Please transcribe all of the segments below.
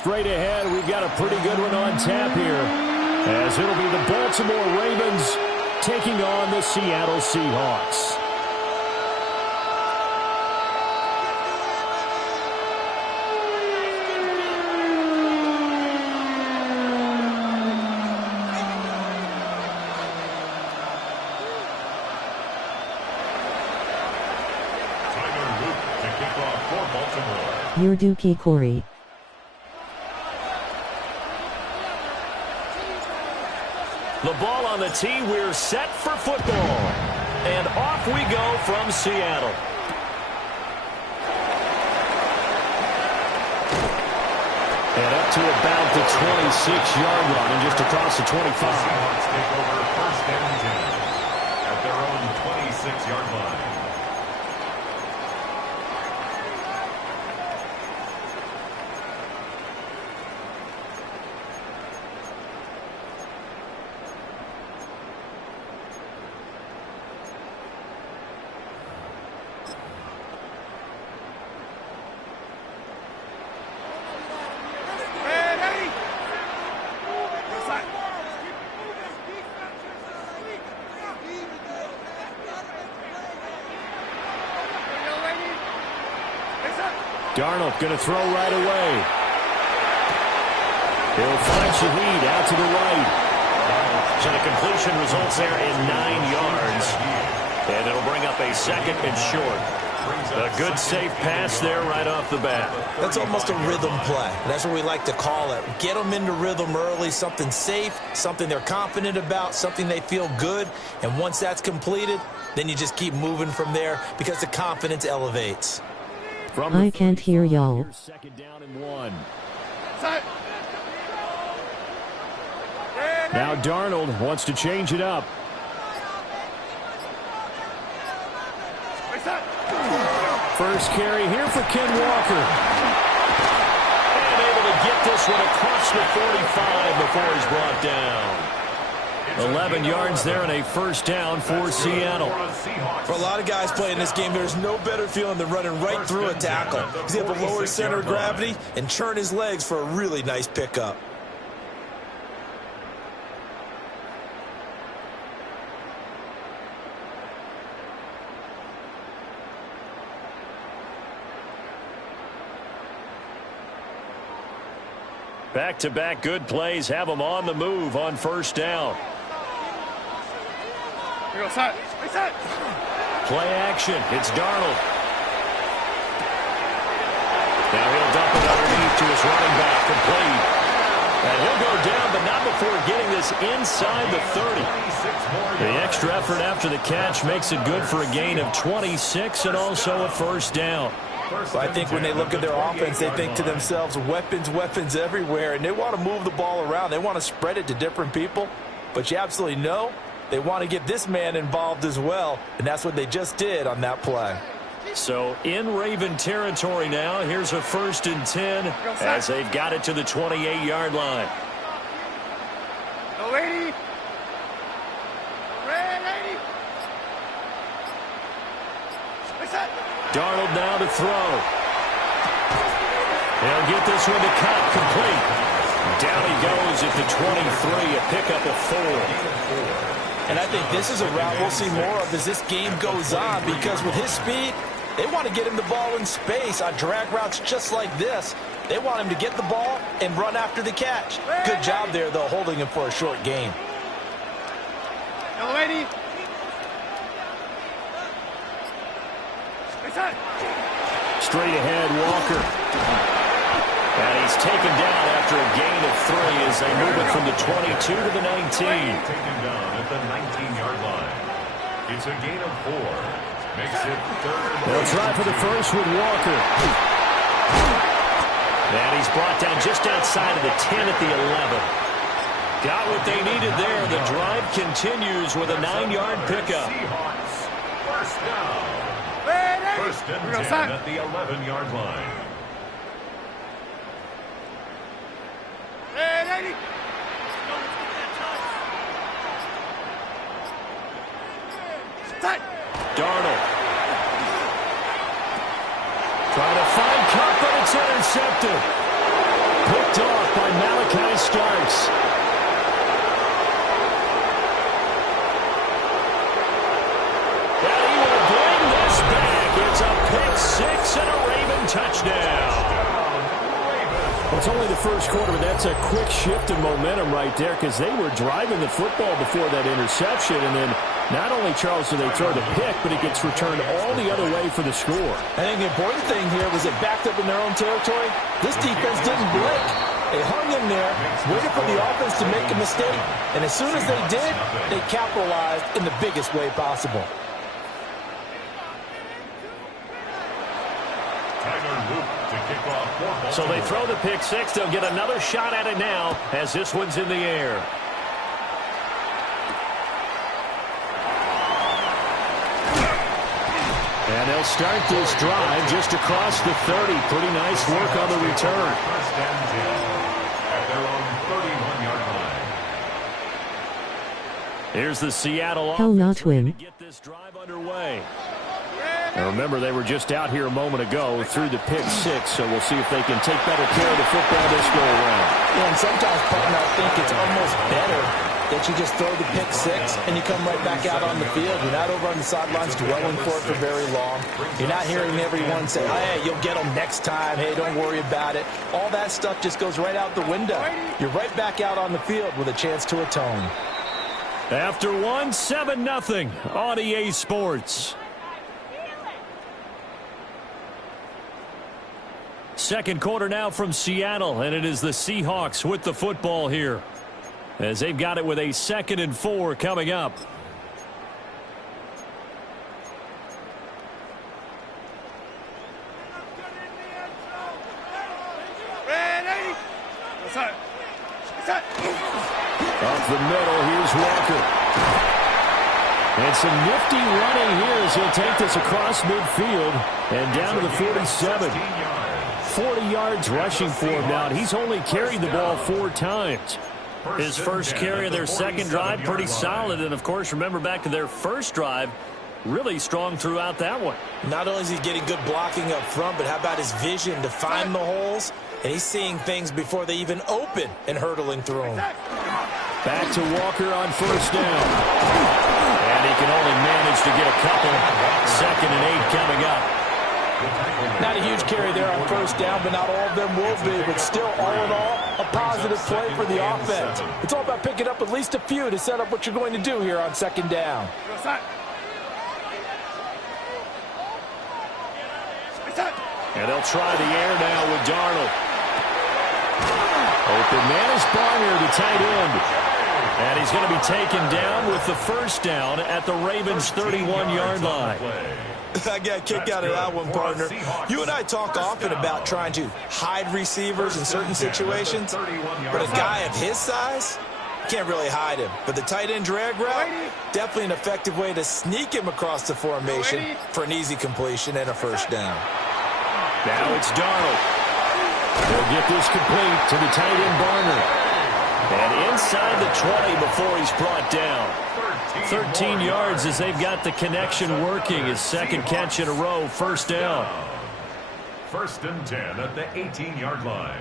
straight ahead. We've got a pretty good one on tap here, as it'll be the Baltimore Ravens taking on the Seattle Seahawks. Your Dookie Corey. The ball on the tee. We're set for football. And off we go from Seattle. And up to about the 26-yard line and just across the 25. Seahawks take over first and 10 at their own 26-yard line. Darnold going to throw right away. He'll find Shaheed out to the right. So the completion results there in 9 yards. And it'll bring up a second and short. A good safe pass there right off the bat. That's almost a rhythm play. That's what we like to call it. Get them into rhythm early, something safe, something they're confident about, something they feel good. And once that's completed, then you just keep moving from there because the confidence elevates. I can't hear y'all. Second down and 1. Now Darnold wants to change it up. First carry here for Ken Walker. And able to get this one across the 45 before he's brought down. 11 yards there and a first down for Seattle. For a lot of guys playing this game, there's no better feeling than running right through a tackle. He's able to lower his center of gravity and churn his legs for a really nice pickup. Back-to-back good plays have them on the move on first down. Play action. It's Darnold. Now he'll dump it underneath to his running back, complete. And he'll go down, but not before getting this inside the 30. The extra effort after the catch makes it good for a gain of 26 and also a first down. So I think when they look at their offense, they think to themselves, weapons, weapons everywhere, and they want to move the ball around. They want to spread it to different people, but you absolutely know they want to get this man involved as well, and that's what they just did on that play. So in Raven territory now, here's a first and 10 as they've got it to the 28-yard line. Darnold now to throw. He'll get this one to cut, complete. Down he goes at the 23, a pickup of 4. And I think this is a route we'll see more of as this game goes on, because with his speed, they want to get him the ball in space on drag routes just like this. They want him to get the ball and run after the catch. Good job there, though, holding him for a short gain. Straight ahead, Walker. And he's taken down after a gain of 3 as they move it from the 22 to the 19. Taken down at the 19-yard line. It's a gain of 4. Makes it third. They'll try for the first with Walker. And he's brought down just outside of the 10 at the 11. Got what they needed there. The drive continues with a 9-yard pickup. Seahawks. First down. First and 10 at the 11-yard line. Darnold. Trying to find Cup, but it's intercepted. Picked picked off by Malachi Starks. And he will bring this back. It's a pick six and a Raven touchdown. Well, it's only the first quarter, but that's a quick shift in momentum right there because they were driving the football before that interception. And then not only, Charles, do they throw the pick, but it gets returned all the other way for the score. I think the important thing here was it backed up in their own territory. This defense didn't blink. They hung in there, waited for the offense to make a mistake. And as soon as they did, they capitalized in the biggest way possible. So they throw the pick six. They'll get another shot at it now as this one's in the air. And they'll start this drive just across the 30. Pretty nice work on the return. First and 10 at their own 31-yard line. Here's the Seattle Hell not offense win. to get this drive underway. Now remember, they were just out here a moment ago through the pick six, so we'll see if they can take better care of the football this go around. Yeah, and sometimes, partner, I think it's almost better that you just throw the pick six and you come right back out on the field. You're not over on the sidelines dwelling for it for very long. You're not hearing everyone say, hey, you'll get them next time. Hey, don't worry about it. All that stuff just goes right out the window. You're right back out on the field with a chance to atone. After one, 7-0 on EA Sports. Second quarter now from Seattle, and it is the Seahawks with the football here as they've got it with a 2nd and 4 coming up. Off the middle, here's Walker. And some nifty running here as he'll take this across midfield and down to the 47. 40 yards rushing for him now. He's only carried the ball 4 times. His first carry of their second drive, pretty solid. And, of course, remember back to their first drive, really strong throughout that one. Not only is he getting good blocking up front, but how about his vision to find the holes? And he's seeing things before they even open and hurtling through them. Back to Walker on first down. And he can only manage to get a couple. 2nd and 8 coming up. Not a huge carry there on first down, but not all of them will be. But still, all in all, a positive play for the offense. It's all about picking up at least a few to set up what you're going to do here on 2nd down. And they'll try the air now with Darnold. Open man is Barner, the tight end. And he's going to be taken down with the first down at the Ravens' 31-yard line. I got a kick out of that one, partner. You and I talk often about trying to hide receivers in certain situations, but a guy of his size, can't really hide him. But the tight end drag route, definitely an effective way to sneak him across the formation for an easy completion and a first down. Now it's Darnold. He'll get this complete to the tight end Barner. And inside the 20 before he's brought down. 13 yards as they've got the connection working. His second catch in a row, first down. 1st and 10 at the 18-yard line.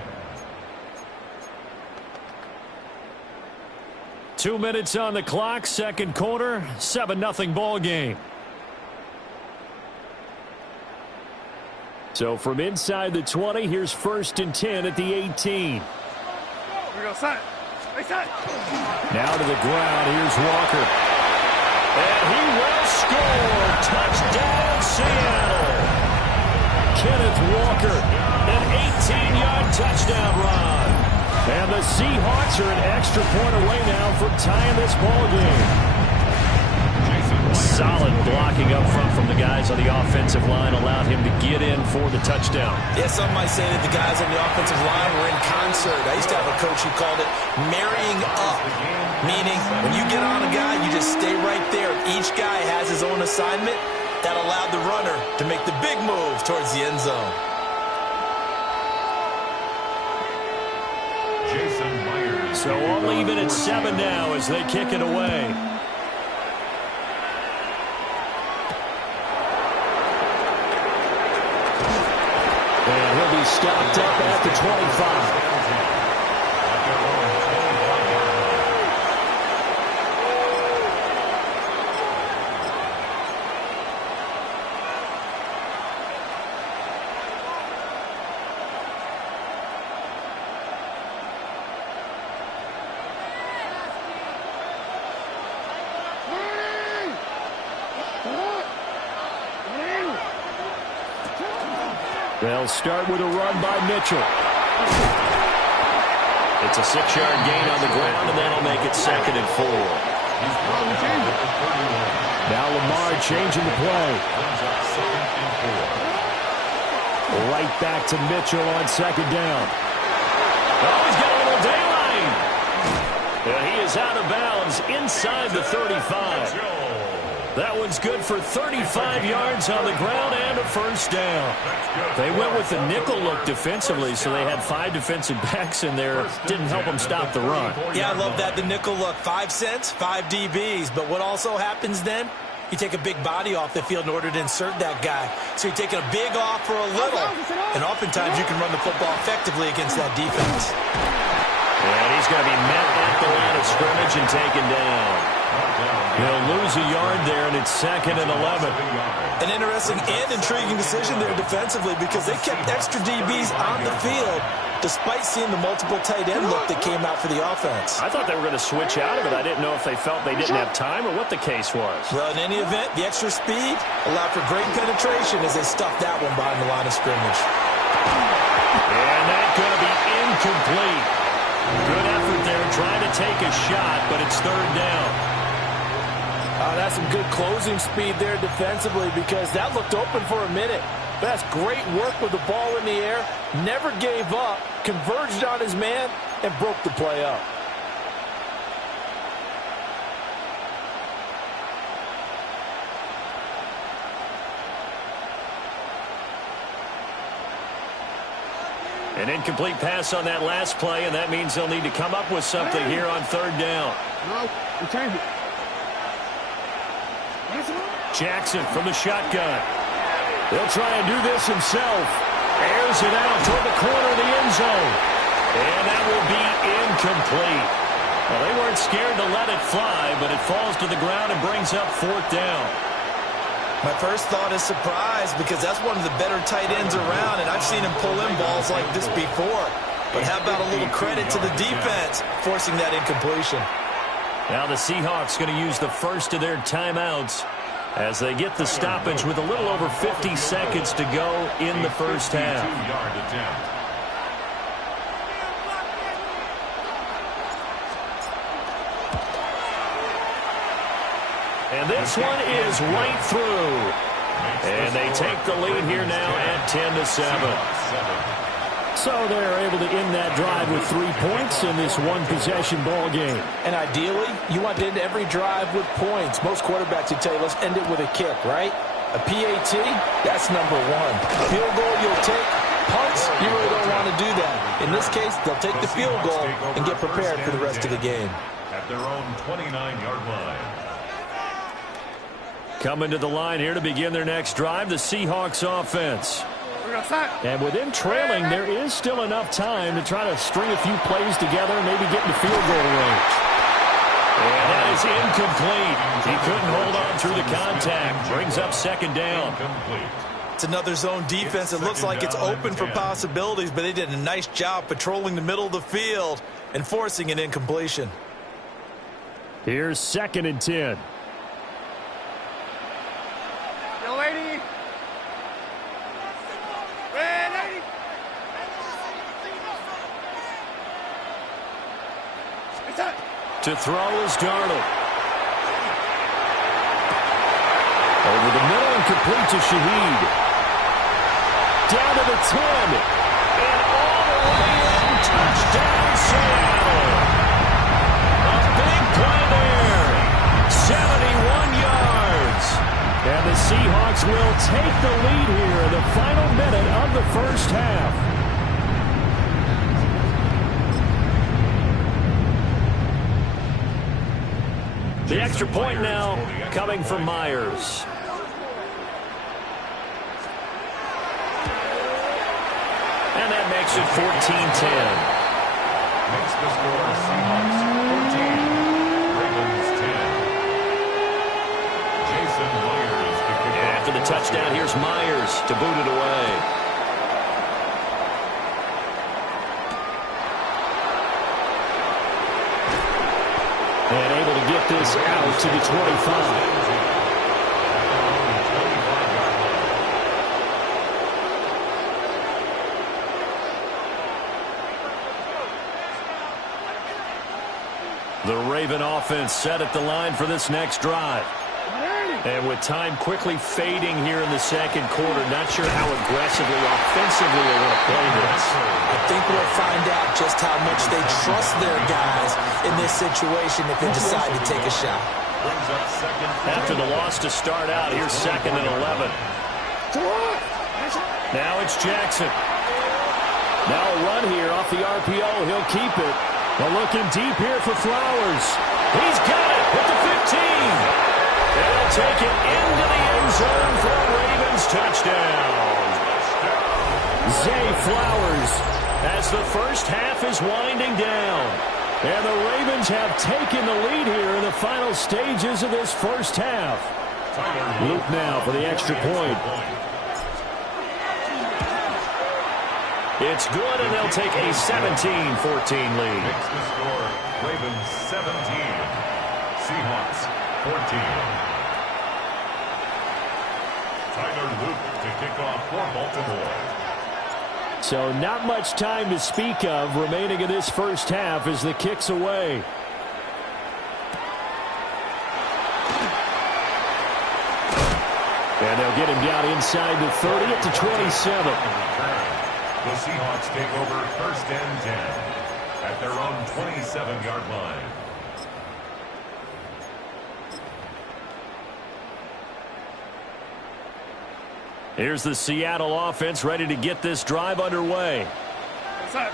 2 minutes on the clock, second quarter, 7-0 ball game. So from inside the 20, here's 1st and 10 at the 18. Now to the ground, here's Walker. And he will score. Touchdown, Seattle. Kenneth Walker, an 18-yard touchdown run. And the Seahawks are an extra point away now from tying this ball game. Solid blocking up front from the guys on the offensive line allowed him to get in for the touchdown. Yeah, some might say that the guys on the offensive line were in concert. I used to have a coach who called it marrying up, meaning when you get on a guy, you just stay right there. Each guy has his own assignment that allowed the runner to make the big move towards the end zone. So all even at 7 now as they kick it away. And he'll be stopped up at the 25. They'll start with a run by Mitchell. It's a 6-yard gain on the ground, and that'll make it 2nd and 4. Now Lamar changing the play. Right back to Mitchell on 2nd down. Oh, he's got a little daylight. He is out of bounds inside the 35. That one's good for 35 yards on the ground and a 1st down. They went with the nickel look defensively, so they had 5 defensive backs in there. Didn't help them stop the run. Yeah, I love that, the nickel look. 5 cents, 5 DBs. But what also happens then? You take a big body off the field in order to insert that guy. So you're taking a big off for a little. And oftentimes you can run the football effectively against that defense. And he's going to be met at the line of scrimmage and taken down. He'll lose a yard there, and it's 2nd and 11. An interesting and intriguing decision there defensively because they kept extra DBs on the field despite seeing the multiple tight end look that came out for the offense. I thought they were going to switch out of it. I didn't know if they felt they didn't have time or what the case was. Well, in any event, the extra speed allowed for great penetration as they stuffed that one behind the line of scrimmage. And that's going to be incomplete. Good effort there trying to take a shot, but it's 3rd down. That's some good closing speed there defensively because that looked open for a minute. That's great work with the ball in the air. Never gave up, converged on his man, and broke the play up. An incomplete pass on that last play, and that means they'll need to come up with something here on 3rd down. Jackson from the shotgun. He'll try and do this himself. Airs it out toward the corner of the end zone. And that will be incomplete. Well, they weren't scared to let it fly, but it falls to the ground and brings up 4th down. My first thought is surprise because that's one of the better tight ends around, and I've seen him pull in balls like this before. But how about a little credit to the defense forcing that incompletion? Now the Seahawks going to use the first of their timeouts as they get the stoppage with a little over 50 seconds to go in the first half. And this one is right through. And they take the lead here now at 10-7. So they're able to end that drive with 3 points in this one-possession ball game. And ideally, you want to end every drive with points. Most quarterbacks would tell you, let's end it with a kick, right? A PAT, that's number 1. Field goal you'll take. Punts, you really don't want to do that. In this case, they'll take the field goal and get prepared for the rest of the game. At their own 29-yard line. Coming to the line here to begin their next drive, the Seahawks offense. And with them trailing, there is still enough time to try to string a few plays together and maybe get into field goal range. And that is incomplete. He couldn't hold on through the contact. Brings up 2nd down. It's another zone defense. It looks like it's open for possibilities, but they did a nice job patrolling the middle of the field and forcing an incompletion. Here's 2nd and 10. To throw is Darnold. Over the middle and complete to Shaheed. Down to the 10. And all the way in. Touchdown, Seattle. A big play there. 71 yards. And the Seahawks will take the lead here in the final minute of the first half. The extra point now coming from Myers. And that makes it 14-10. Makes the score Seahawks 14, Ravens 10. Jason Myers to kick off. After the touchdown, here's Myers to boot it away. And able to get this out to the 25. The Raven offense set at the line for this next drive. And with time quickly fading here in the second quarter, not sure how aggressively, offensively they want to play this. I think we'll find out just how much they trust their guys in this situation if they decide to take a shot. After the loss to start out, here's 2nd and 11. Now it's Jackson. Now a run here off the RPO. He'll keep it. But looking deep here for Flowers. He's got it at the 15. And he'll take it into the end zone for a Ravens touchdown. Zay Flowers as the first half is winding down. And the Ravens have taken the lead here in the final stages of this first half. Luke now for the extra point. It's good, and they'll take a 17-14 lead. Makes the score Ravens 17, Seahawks 14. Tyler Luke to kick off for Baltimore. So not much time to speak of remaining in this first half as the kick's away. And they'll get him down inside the 30 at the 27. The Seahawks take over 1st and 10 at their own 27-yard line. Here's the Seattle offense ready to get this drive underway.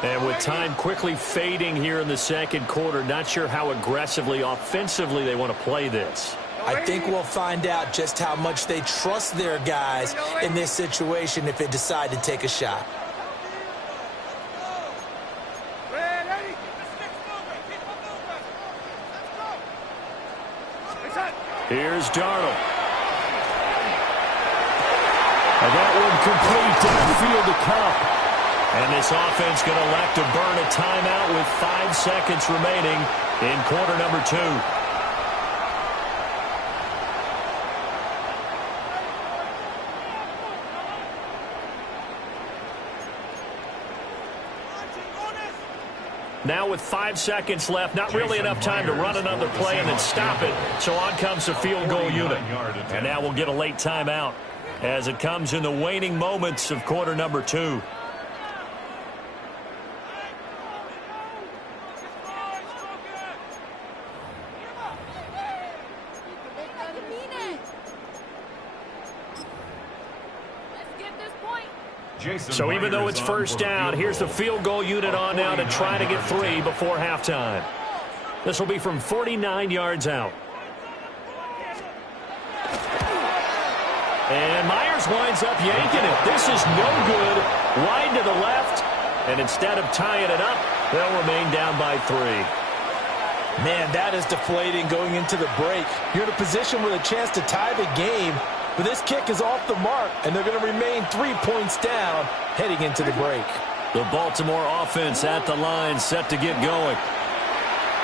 And with time quickly fading here in the second quarter, not sure how aggressively, offensively they want to play this. I think we'll find out just how much they trust their guys in this situation if they decide to take a shot. Here's Darnold. And that one complete downfield to Cup. And this offense going to elect to burn a timeout with 5 seconds remaining in quarter number 2. Now with 5 seconds left, not really enough time to run another play and then stop it. So on comes the field goal unit. And now we'll get a late timeout as it comes in the waning moments of quarter number 2. So even though it's first down, here's the field goal unit on now to try to get 3 before halftime. This will be from 49 yards out. And Myers winds up yanking it. This is no good. Wide to the left. And instead of tying it up, they'll remain down by 3. Man, that is deflating going into the break. You're in a position with a chance to tie the game, but this kick is off the mark, and they're going to remain 3 points down heading into the break. The Baltimore offense at the line, set to get going.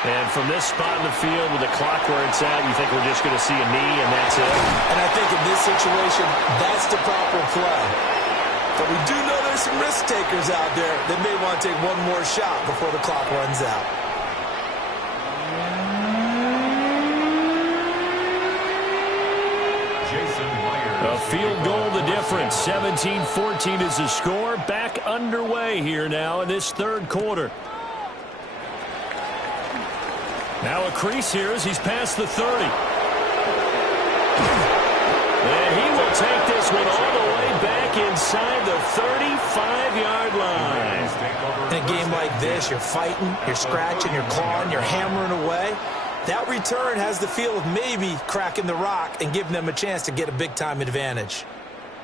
And from this spot in the field with the clock where it's at, you think we're just going to see a knee and that's it? And I think in this situation, that's the proper play. But we do know there's some risk takers out there that may want to take one more shot before the clock runs out. A field goal the difference. 17-14 is the score. Back underway here now in this third quarter. Now a crease here as he's past the 30. And he will take this one all the way back inside the 35-yard line. In a game like this, you're fighting, you're scratching, you're clawing, you're hammering away. That return has the feel of maybe cracking the rock and giving them a chance to get a big-time advantage.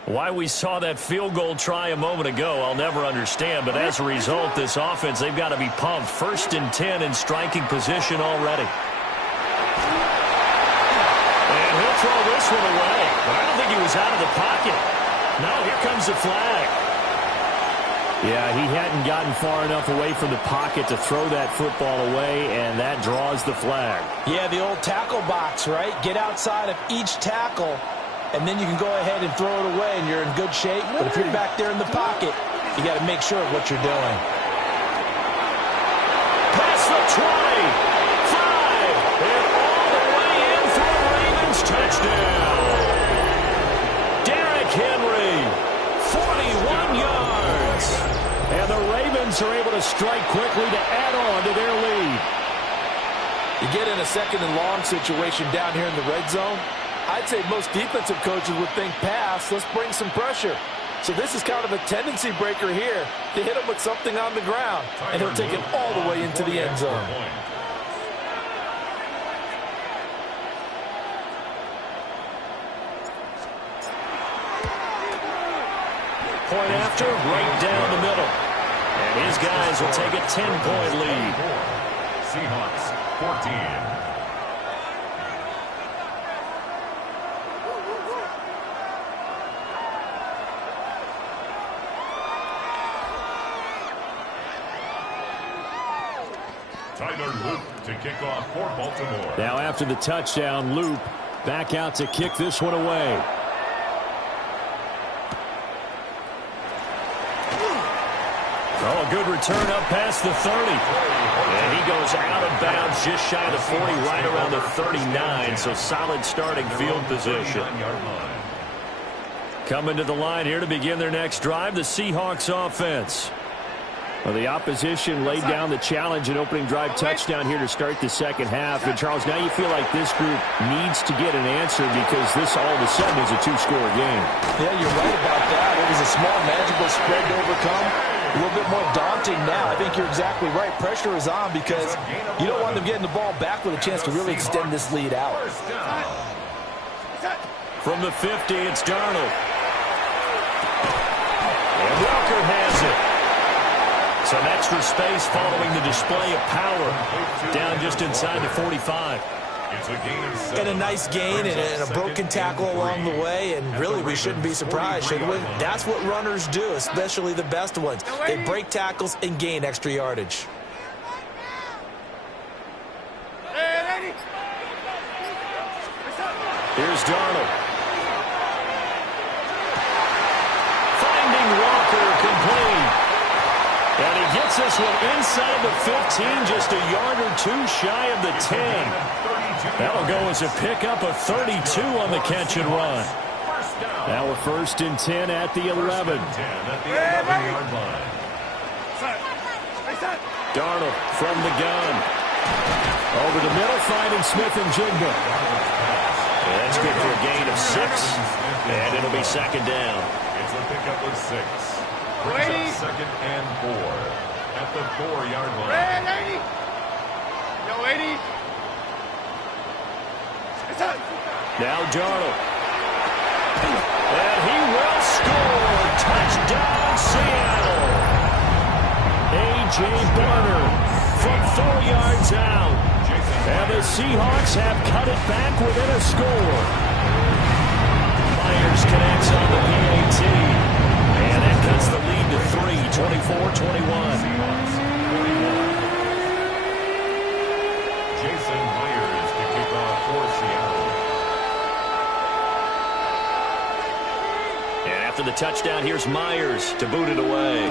Why we saw that field goal try a moment ago, I'll never understand. But as a result, this offense, they've got to be pumped. 1st and 10 in striking position already. And he'll throw this one away. But I don't think he was out of the pocket. No, here comes the flag. Yeah, he hadn't gotten far enough away from the pocket to throw that football away, and that draws the flag. Yeah, the old tackle box, right? Get outside of each tackle, and then you can go ahead and throw it away, and you're in good shape. But if you're back there in the pocket, you got to make sure of what you're doing. Past the 20, 5, Seahawks are able to strike quickly to add on to their lead. You get in a second and long situation down here in the red zone, I'd say most defensive coaches would think pass, let's bring some pressure. So this is kind of a tendency breaker here to hit him with something on the ground, and he'll take it all the way into the end zone. Point after, right down the middle. And his guys will take a 10-point lead. Seahawks 14. Tyler Loop to kick off for Baltimore. Now after the touchdown, Loop back out to kick this one away. Oh, a good return up past the 30. And he goes out of bounds just shy of the 40, right around the 39. So solid starting field position. Coming to the line here to begin their next drive, the Seahawks offense. Well, the opposition laid down the challenge and opening drive touchdown here to start the second half. And, Charles, now you feel like this group needs to get an answer because this all of a sudden is a two-score game. Yeah, you're right about that. It was a small, manageable spread to overcome. A little bit more daunting now. I think you're exactly right. Pressure is on because you don't want them getting the ball back with a chance to really extend this lead out. From the 50, it's Darnold. And Walker has it. Some extra space following the display of power. Down just inside the 45. And a nice gain and a broken tackle along the way, and really we shouldn't be surprised, should we? That's what runners do, especially the best ones. They break tackles and gain extra yardage. Here's Darnold. Finding Walker complete. And he gets this one inside the 15, just a yard or two shy of the 10. That'll go as a pickup of 32 on the catch and run. Now we're 1st and 10 at the 11. Darnold from the gun. Over the middle, finding Smith and Jigba. That's good for a gain of 6. And it'll be 2nd down. It's a pickup of 6. Brings up 2nd and 4 at the 4-yard line. Yo, 80. Now Darnold. And he will score. Touchdown, Seattle. A.J. Barner from 4 yards out. And the Seahawks have cut it back within a score. Myers connects on the PAT. And that cuts the lead to 3, 24-21. Jason Myers to kick off for Seattle. And after the touchdown, here's Myers to boot it away.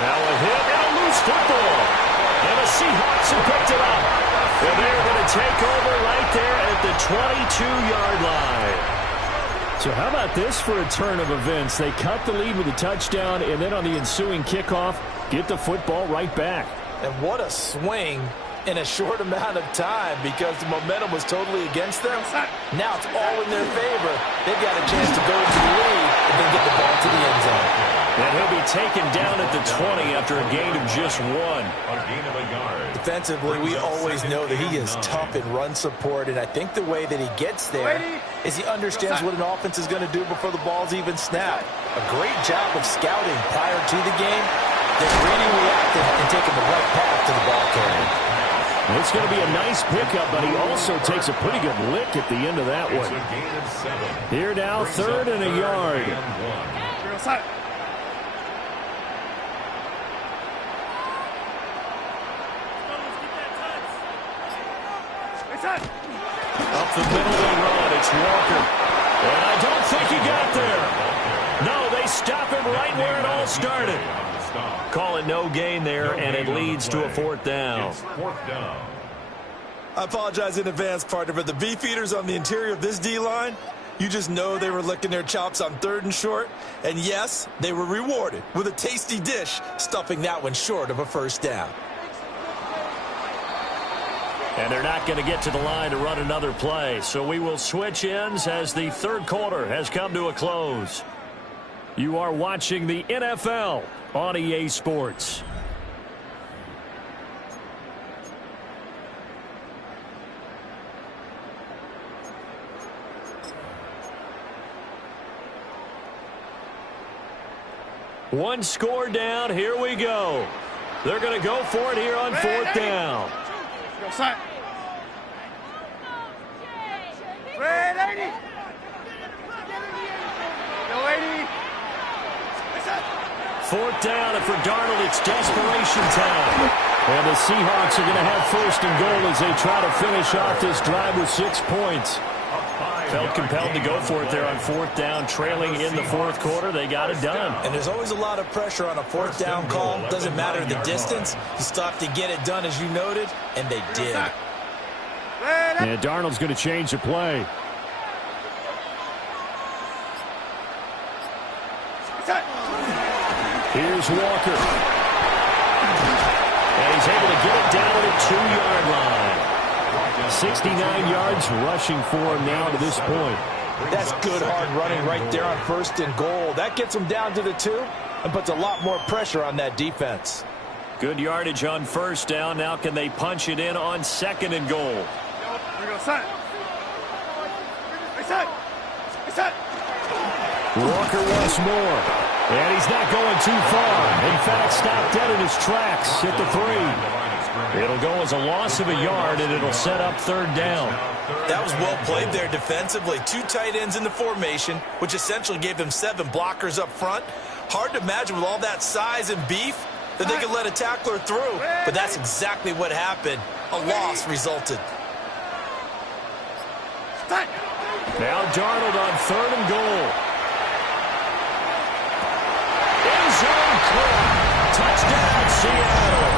Now a hit and a loose football. And the Seahawks have picked it up. And they're going to take over right there at the 22-yard line. So how about this for a turn of events? They cut the lead with a touchdown, and then on the ensuing kickoff, get the football right back. And what a swing in a short amount of time because the momentum was totally against them. Now it's all in their favor. They've got a chance to go into the lead and then get the ball to the end zone. And he'll be taken down at the 20 after a gain of just 1. A gain of a yard. Defensively, we always know that he is tough in run support, and I think the way that he gets there is he understands what an offense is going to do before the ball's even snapped. A great job of scouting prior to the game, then reading, reacting, and taking the right path to the ball carrier. It's going to be a nice pickup, but he also takes a pretty good lick at the end of that one. Here now, 3rd and a yard. Up the middle they run. It's Walker. And I don't think he got there. No, they stop him right where it all started. Call it no gain there, and it leads to a 4th down. I apologize in advance, partner, but the beef eaters on the interior of this D-line, You just know they were licking their chops on 3rd and short. And yes, they were rewarded with a tasty dish, stuffing that one short of a first down. And they're not going to get to the line to run another play. So we will switch ends as the 3rd quarter has come to a close. You are watching the NFL on EA Sports. One score down. Here we go. They're going to go for it here on 4th down. Go, son. Red 80. Go 80. 4th down, and for Darnold, it's desperation time. And the Seahawks are going to have 1st and goal as they try to finish off this drive with 6 points. Felt compelled to go for it there on 4th down, trailing in the 4th quarter. They got it done. And there's always a lot of pressure on a 4th down call. Doesn't matter the distance. You stop to get it done, as you noted, and they did. And Darnold's going to change the play. Here's Walker. And he's able to get it down to the 2-yard line. 69 yards rushing for him now to this point. That's good hard running right there on 1st and goal. That gets him down to the 2 and puts a lot more pressure on that defense. Good yardage on 1st down. Now can they punch it in on 2nd and goal? Here we go, son. Hey, son. Hey, son. Walker once more. And he's not going too far. In fact, stopped dead in his tracks at the 3. It'll go as a loss of a yard, and it'll set up 3rd down. That was well played there defensively. 2 tight ends in the formation, which essentially gave them 7 blockers up front. Hard to imagine with all that size and beef that they could let a tackler through. But that's exactly what happened. A loss resulted. Now Darnold on 3rd and goal. End zone caught. Touchdown, Seattle.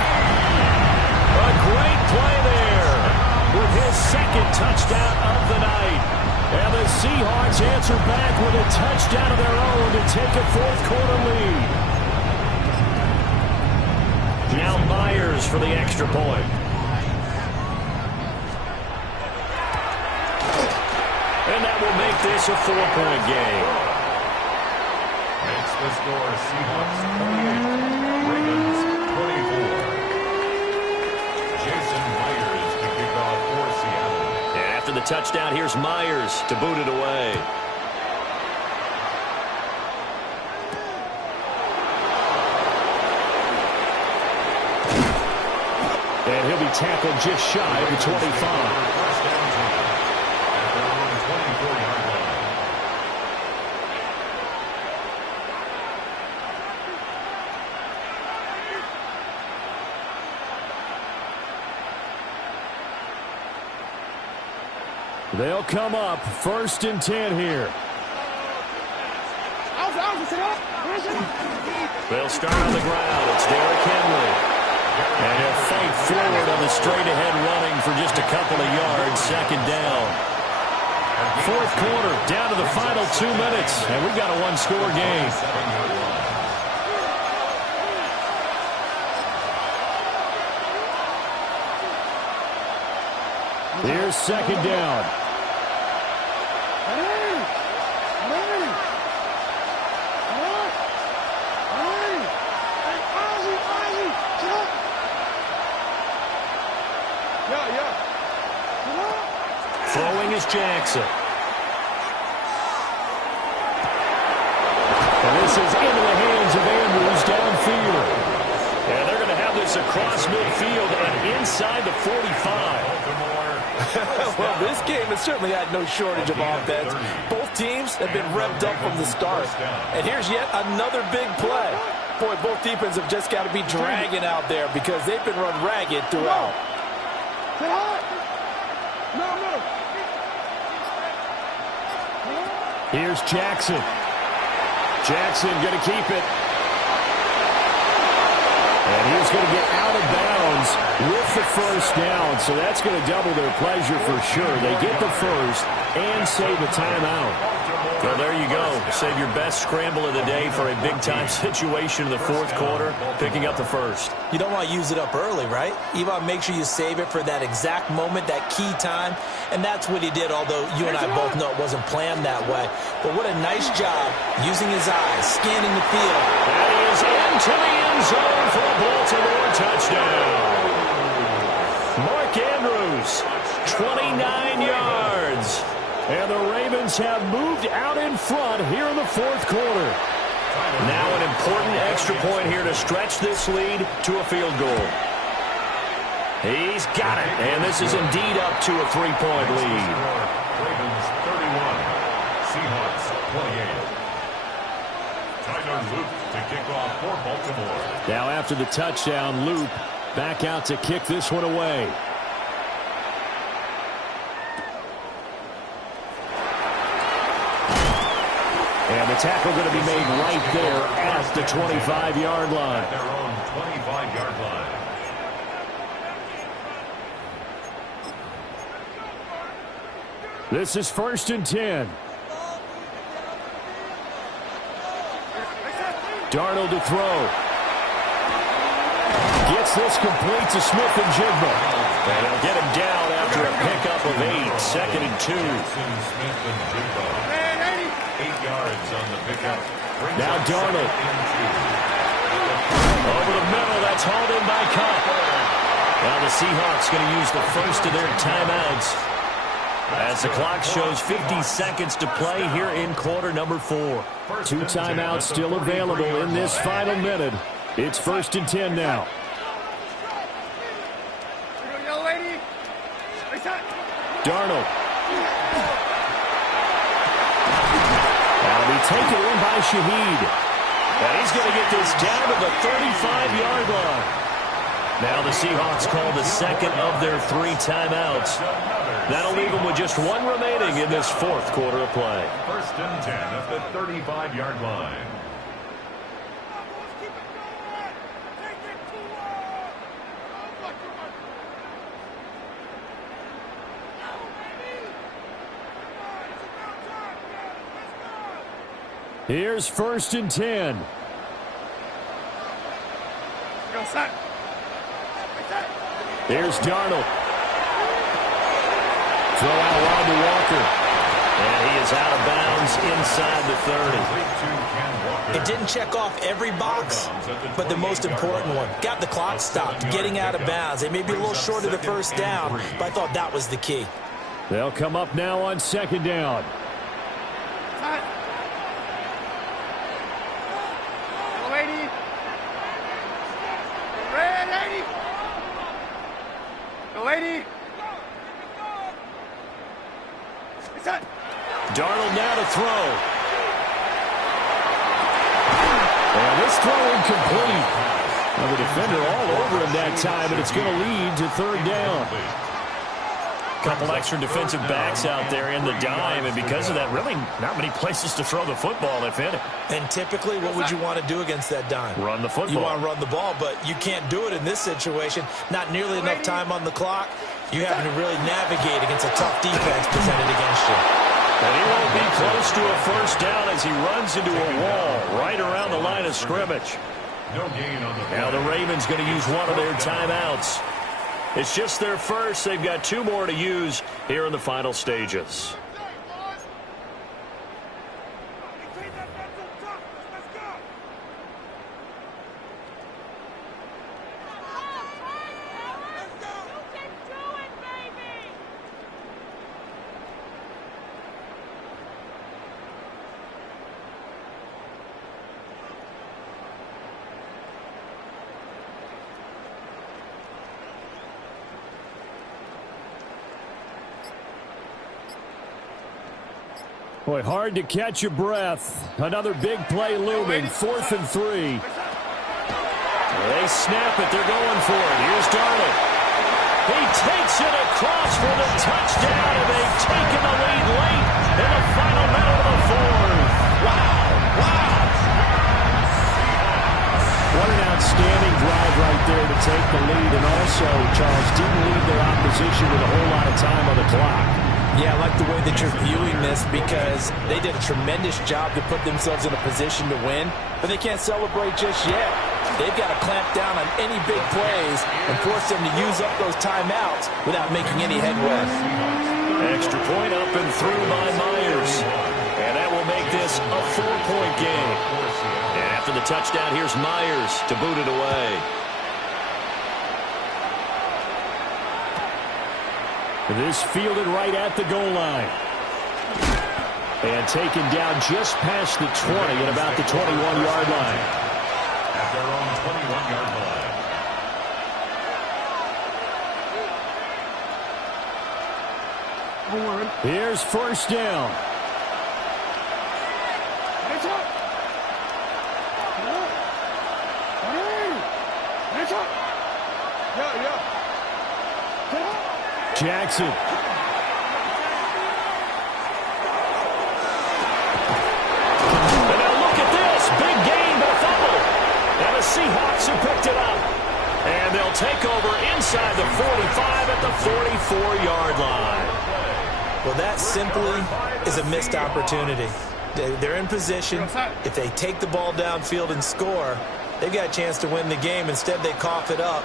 A great play there with his 2nd touchdown of the night. And the Seahawks answer back with a touchdown of their own to take a 4th quarter lead. Now Myers for the extra point. And that will make this a 4-point game. Makes the score Seahawks 28, Ravens 24. Jason Myers to kick off for Seattle. And after the touchdown, here's Myers to boot it away. And he'll be tackled just shy of the 25. First down team at their own 24-yard line. They'll come up 1st and 10 here. They'll start on the ground. It's Derrick Henry. And he'll fight forward on the straight-ahead running for just a couple of yards. 2nd down. 4th quarter, down to the final 2 minutes. And we've got a 1-score game. Here's 2nd down. Throwing is Jackson. And this is into the hands of Andrews downfield. And they're going to have this across midfield and inside the 45. Well, this game has certainly had no shortage of offense. Both teams have been revved up from the start. And here's yet another big play. Boy, both defenses have just got to be dragging out there because they've been run ragged throughout. Here's Jackson. Jackson going to keep it. And he's going to get out of bounds Ravens with the first down, so that's going to double their pleasure for sure. They get the first and save a timeout. Well, there you go. Save your best scramble of the day for a big-time situation in the fourth quarter, picking up the first. You don't want to use it up early, right? You want to make sure you save it for that exact moment, that key time, and that's what he did, although you and I both know it wasn't planned that way. But what a nice job using his eyes, scanning the field. And he is into the end zone for a Baltimore touchdown. Mark Andrews, 29 yards. And the Ravens have moved out in front here in the fourth quarter. Now an important extra point here to stretch this lead to a field goal. He's got it. And this is indeed up to a 3-point lead. Ravens 31, Seahawks 28. Tyler Luke to kick off for Baltimore. Now after the touchdown, Luke back out to kick this one away. And the tackle going to be made right there at the 25-yard line. At their own 25-yard line. This is 1st and 10. Darnold to throw. Gets this complete to Smith-Njigba. And he'll get him down after a pickup of 8. 2nd and 2. Smith-Njigba. 8 yards on the pickup. Now Darnold. Over the middle, that's hauled in by Cup. Now the Seahawks going to use the first of their timeouts as the clock shows 50 seconds to play here in quarter number 4. 2 timeouts still available in this final minute. It's 1st and 10 now. Darnold. That'll be taken in by Shaheed. And he's going to get this down to the 35-yard line. Now the Seahawks call the second of their 3 timeouts. That'll leave them with just 1 remaining in this fourth quarter of play. 1st and 10 at the 35-yard line. Here's 1st and 10. Here's Darnold. Throw out wide to Walker. And he is out of bounds inside the 30. It didn't check off every box, but the most important one. Got the clock stopped, getting out of bounds. They may be a little short of the first down, but I thought that was the key. They'll come up now on 2nd down. Darnold now to throw. And this throw incomplete. Well, the defender all over him that time, and it's going to lead to 3rd down. Couple extra defensive backs out there in the dime, and because of that, really not many places to throw the football, if any. And typically, what would you want to do against that dime? Run the football. You want to run the ball, but you can't do it in this situation. Not nearly enough time on the clock. You having to really navigate against a tough defense presented against you. And he won't be close to a first down as he runs into a wall right around the line of scrimmage. No gain on the play. Now the Ravens going to use one of their timeouts. It's just their first. They've got 2 more to use here in the final stages. Boy, hard to catch your breath. Another big play looming. 4th and 3. They snap it. They're going for it. Here's Darnold. He takes it across for the touchdown, and they've taken the lead late in the final minute of the 4th. Wow. Wow. What an outstanding drive right there there to take the lead, and also, Charles, didn't leave their opposition with a whole lot of time on the clock. Yeah, I like the way that you're viewing this because they did a tremendous job to put themselves in a position to win, but they can't celebrate just yet. They've got to clamp down on any big plays and force them to use up those timeouts without making any headway. Extra point up and through by Myers. And that will make this a 4-point game. And after the touchdown, here's Myers to boot it away. This fielded right at the goal line. And taken down just past the 20 at about the 21-yard line. At their own 21-yard line. Here's first down. Jackson. And now look at this. Big gain, but a fumble. And the Seahawks who picked it up. And they'll take over inside the 45 at the 44-yard line. Well, that simply is a missed opportunity. They're in position. If they take the ball downfield and score, they've got a chance to win the game. Instead, they cough it up.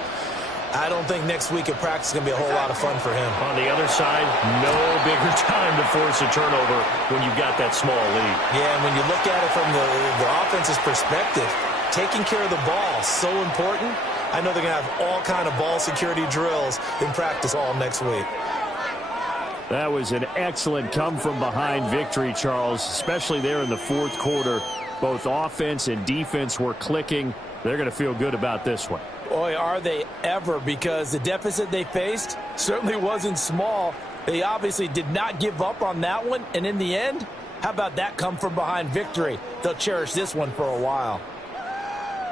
I don't think next week at practice is going to be a whole lot of fun for him. On the other side, no bigger time to force a turnover when you've got that small lead. Yeah, and when you look at it from the offense's perspective, taking care of the ball is so important. I know they're going to have all kind of ball security drills in practice all next week. That was an excellent come-from-behind victory, Charles, especially there in the fourth quarter. Both offense and defense were clicking. They're going to feel good about this one. Boy, are they ever, because the deficit they faced certainly wasn't small. They obviously did not give up on that one, and in the end, how about that come-from-behind victory? They'll cherish this one for a while.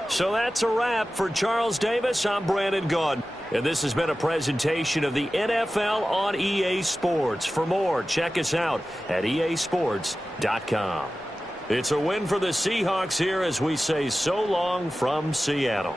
So that's a wrap for Charles Davis. I'm Brandon Gaudin, and this has been a presentation of the NFL on EA Sports. For more, check us out at easports.com. It's a win for the Seahawks here as we say so long from Seattle.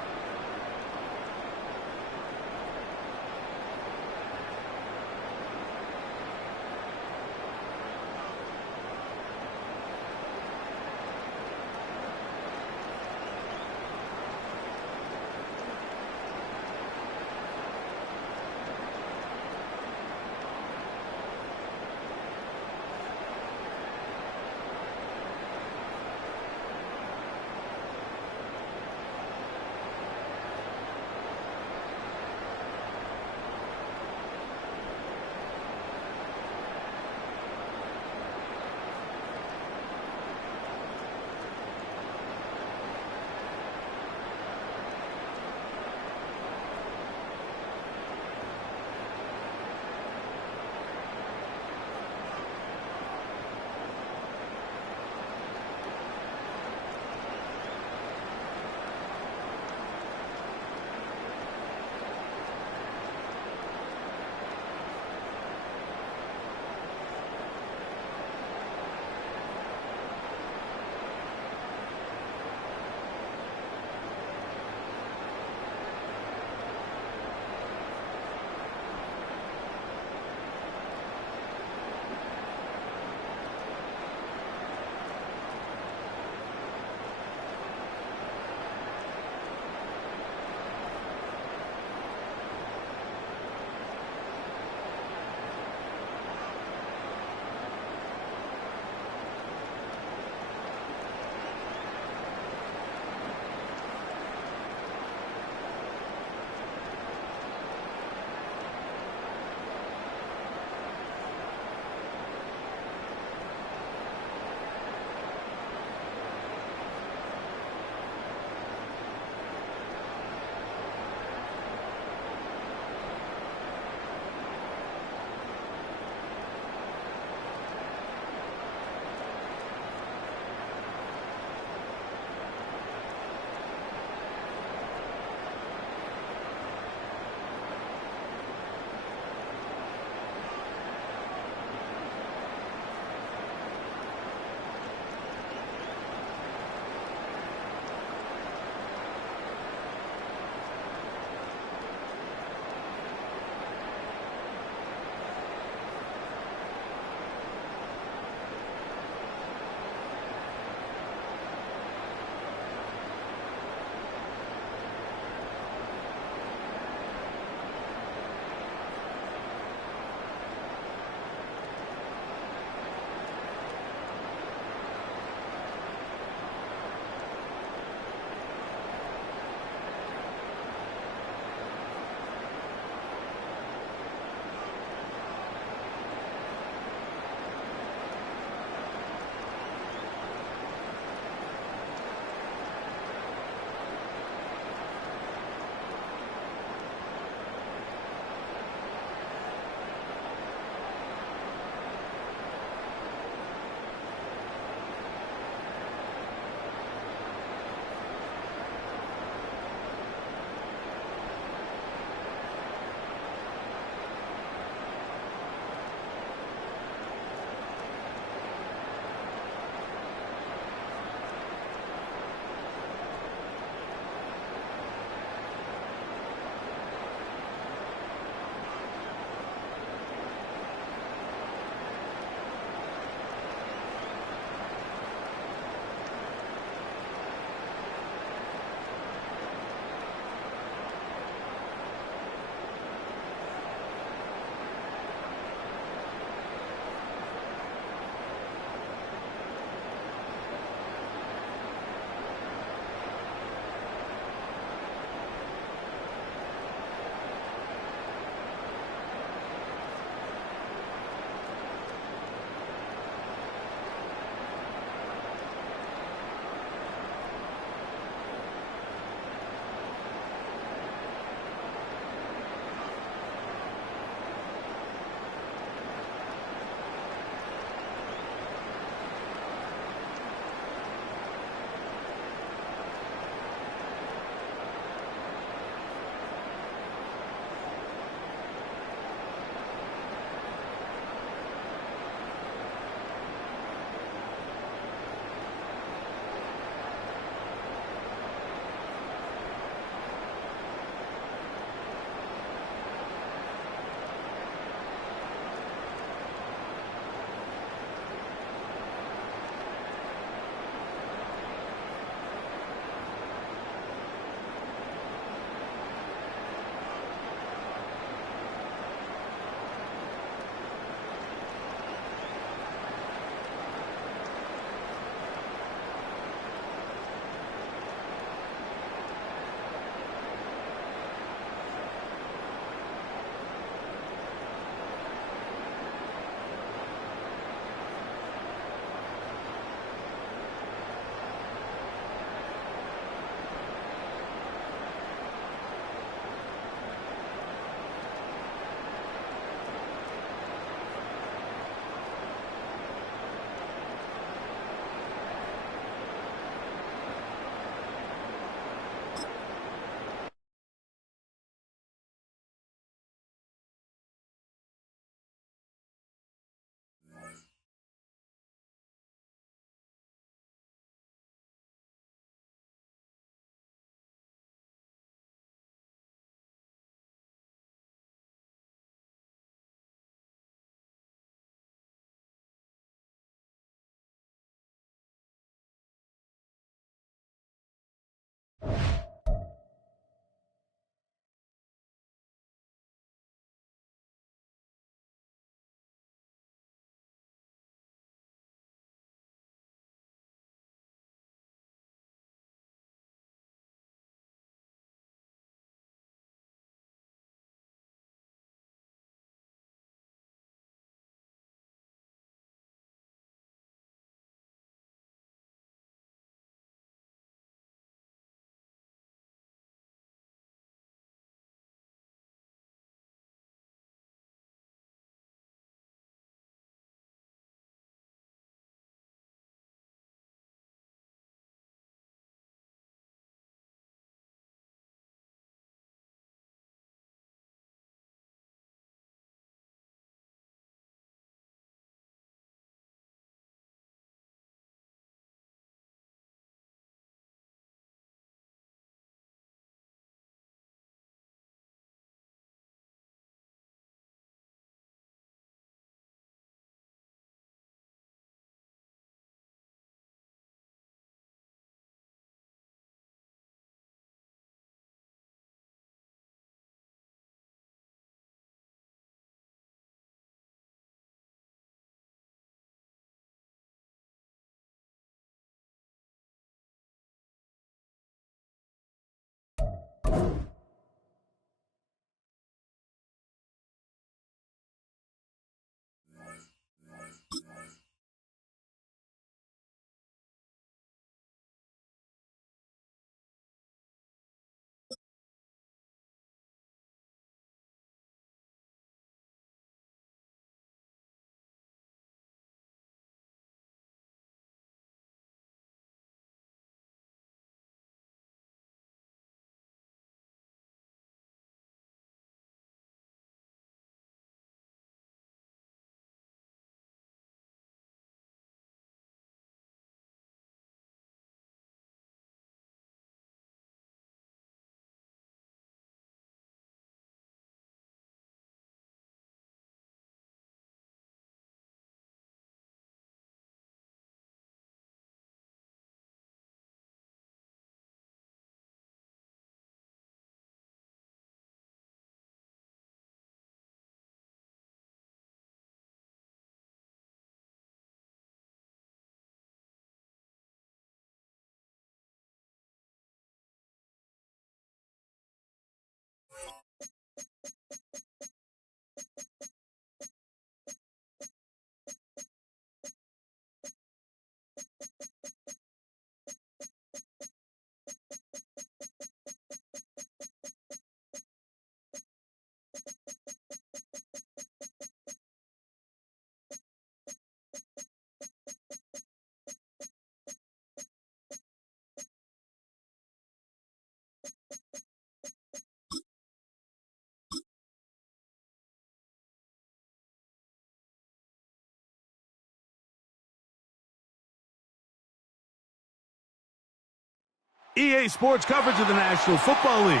EA Sports coverage of the National Football League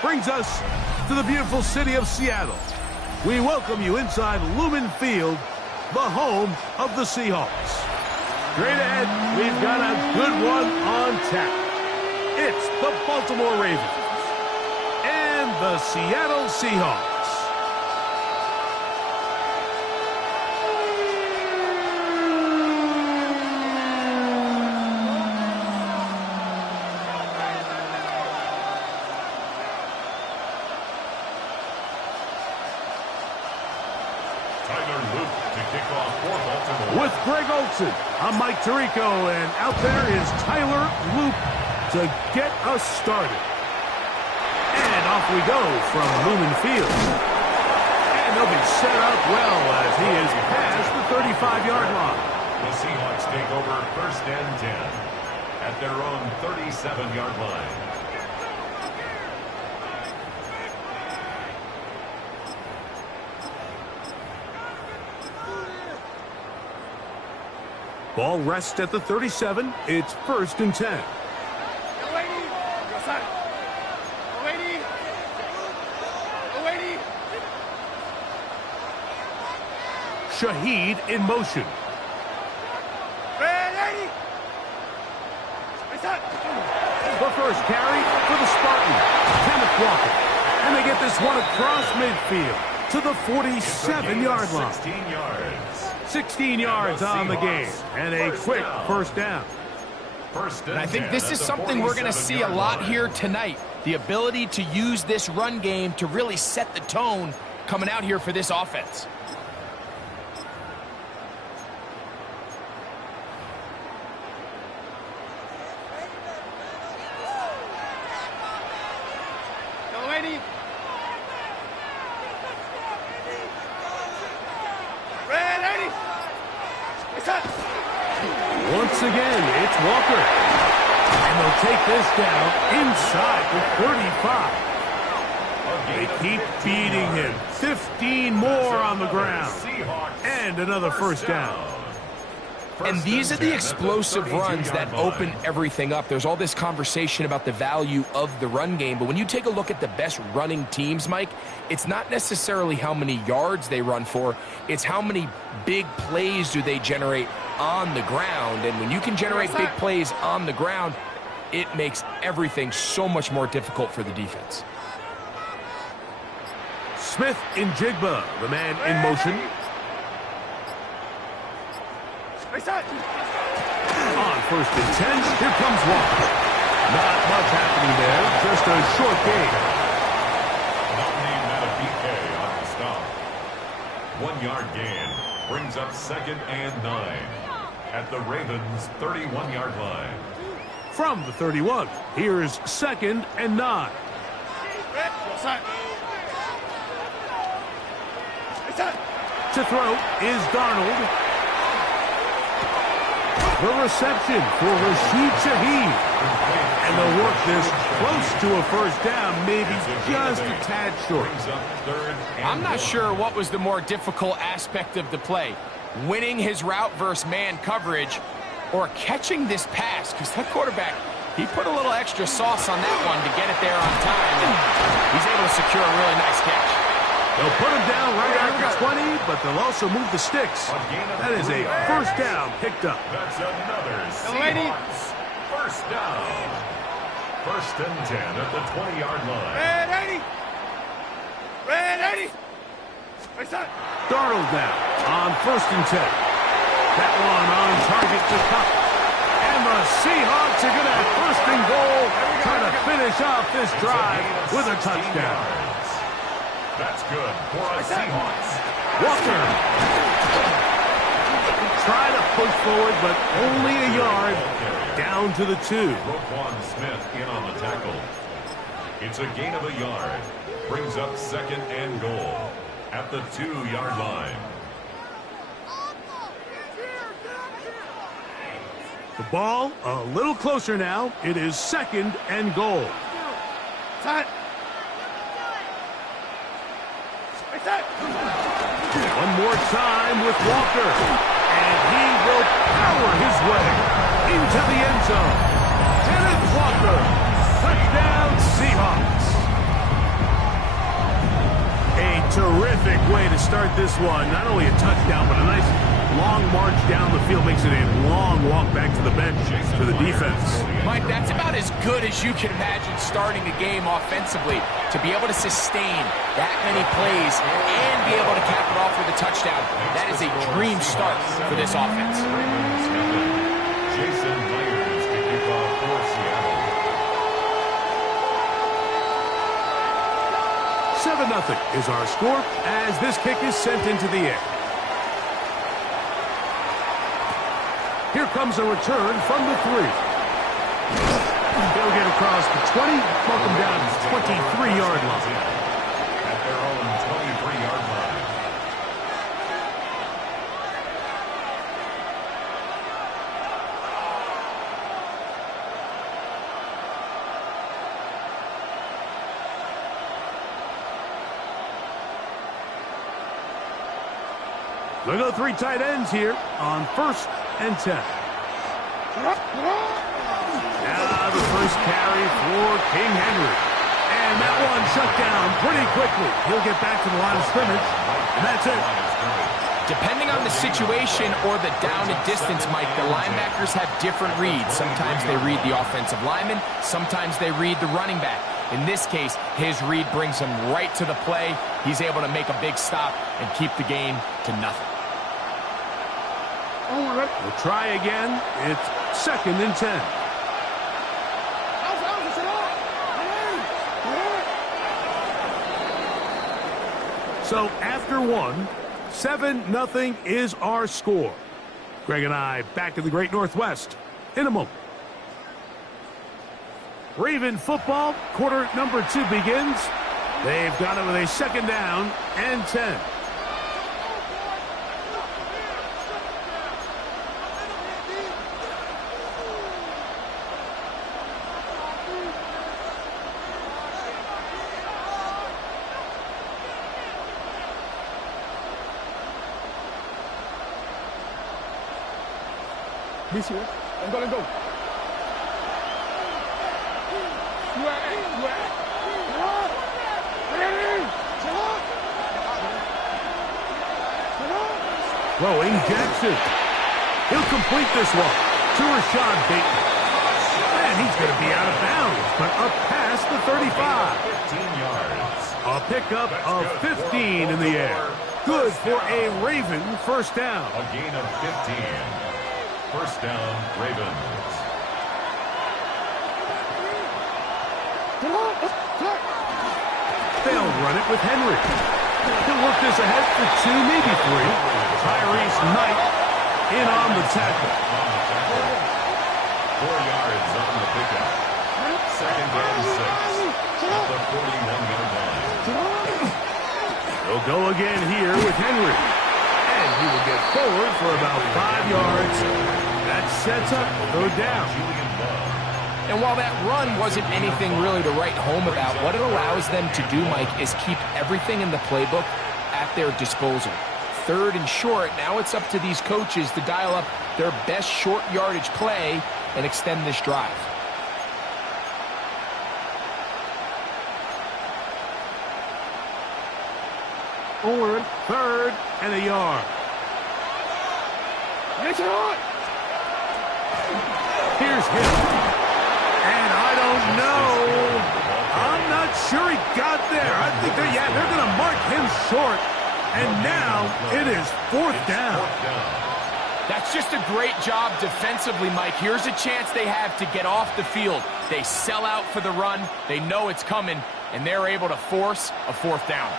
brings us to the beautiful city of Seattle. We welcome you inside Lumen Field, the home of the Seahawks. Straight ahead, we've got a good one on tap. It's the Baltimore Ravens and the Seattle Seahawks. With Greg Olsen, I'm Mike Tirico, and out there is Tyler Loop to get us started. And off we go from Lumen Field. And they'll be set up well as he is past the 35-yard line. The Seahawks take over 1st and 10 at their own 37-yard line. Ball rests at the 37. It's 1st and 10. Shaheed in motion. The first carry for the Spartans, Kenneth Walker. And they get this one across midfield to the 47-yard line. 16 yards. 16 yards on the game, and a quick first down. And I think this is something we're going to see a lot here tonight. The ability to use this run game to really set the tone coming out here for this offense. Once again, it's Walker. And they'll take this down inside the 35. They keep beating him. 15 more on the ground. And another first down. And these are the explosive runs that open everything up. There's all this conversation about the value of the run game, but when you take a look at the best running teams, Mike, it's not necessarily how many yards they run for, it's how many big plays do they generate on the ground. And when you can generate big plays on the ground, it makes everything so much more difficult for the defense. Smith in Jigba, the man in motion. On 1st and 10, here comes Walker. Not much happening there, just a short gain. Nothing at a PK on the stop. 1-yard gain brings up 2nd and 9 at the Ravens' 31-yard line. From the 31, here's 2nd and 9. To throw is Darnold. The reception for Rashid Shaheed. And they'll work this close to a first down, maybe just a tad short. I'm not sure what was the more difficult aspect of the play. Winning his route versus man coverage or catching this pass, because that quarterback, he put a little extra sauce on that one to get it there on time, and he's able to secure a really nice catch. They'll put him down right after 20, but they'll also move the sticks. That is a first down picked up. That's another Seahawks first down. 1st and 10 at the 20-yard line. Darnold now on 1st and 10. That one on target to Cup. And the Seahawks are going to have 1st and goal, trying to finish off this drive with a touchdown. That's good for a Seahawks. Walker. Try to push forward, but only a yard. Down to the 2. Roquan Smith in on the tackle. It's a gain of a yard. Brings up 2nd and goal at the 2-yard line. The ball a little closer now. It is 2nd and goal. One more time with Walker. And he will power his way into the end zone. Kenneth Walker third. Touchdown, Seahawks. A terrific way to start this one. Not only a touchdown, but a nice long march down the field. Makes it a long walk back to the bench for the defense. Mike, that's about as good as you can imagine starting a game offensively. To be able to sustain that many plays and be able to cap it off with a touchdown, that is a dream start for this offense. Jason Myers to kick off for Seattle. 7-0 is our score as this kick is sent into the air. Here comes a return from the 3. They'll get across the 20, welcome down to the 23-yard line. At their own 23-yard line. They'll go 3 tight ends here on 1st and 10. Now the first carry for King Henry. And that one shut down pretty quickly. He'll get back to the line of scrimmage, and that's it. Depending on the situation or the down and distance, Mike, the linebackers have different reads. Sometimes they read the offensive lineman. Sometimes they read the running back. In this case, his read brings him right to the play. He's able to make a big stop and keep the game to nothing. We'll try again. It's 2nd and 10. So after 1, 7-0 is our score. Greg and I back in the Great Northwest in a moment. Raven football, quarter number 2 begins. They've got it with a 2nd down and 10. Let's go. Throwing Jackson. He'll complete this one to Rashad Bateman. And he's going to be out of bounds, but up past the 35. 15 yards. A pickup of 15 in the air. Good for a Raven first down. A gain of 15. First down, Ravens. They'll run it with Henry. He'll work this ahead for 2, maybe 3. Tyrese Knight in on the tackle. 4 yards on the pickup. 2nd and 6. At the 41-yard line. They'll go again here with Henry. And he will get forward for about 5 yards. That sets up 3rd down. And while that run wasn't anything really to write home about, what it allows them to do, Mike, is keep everything in the playbook at their disposal. 3rd and short, now it's up to these coaches to dial up their best short yardage play and extend this drive. Forward, 3rd and a yard. Here's him. And I don't know. I'm not sure he got there. I think they're going to mark him short. And now it is 4th down. That's just a great job defensively, Mike. Here's a chance they have to get off the field. They sell out for the run. They know it's coming, and they're able to force a 4th down.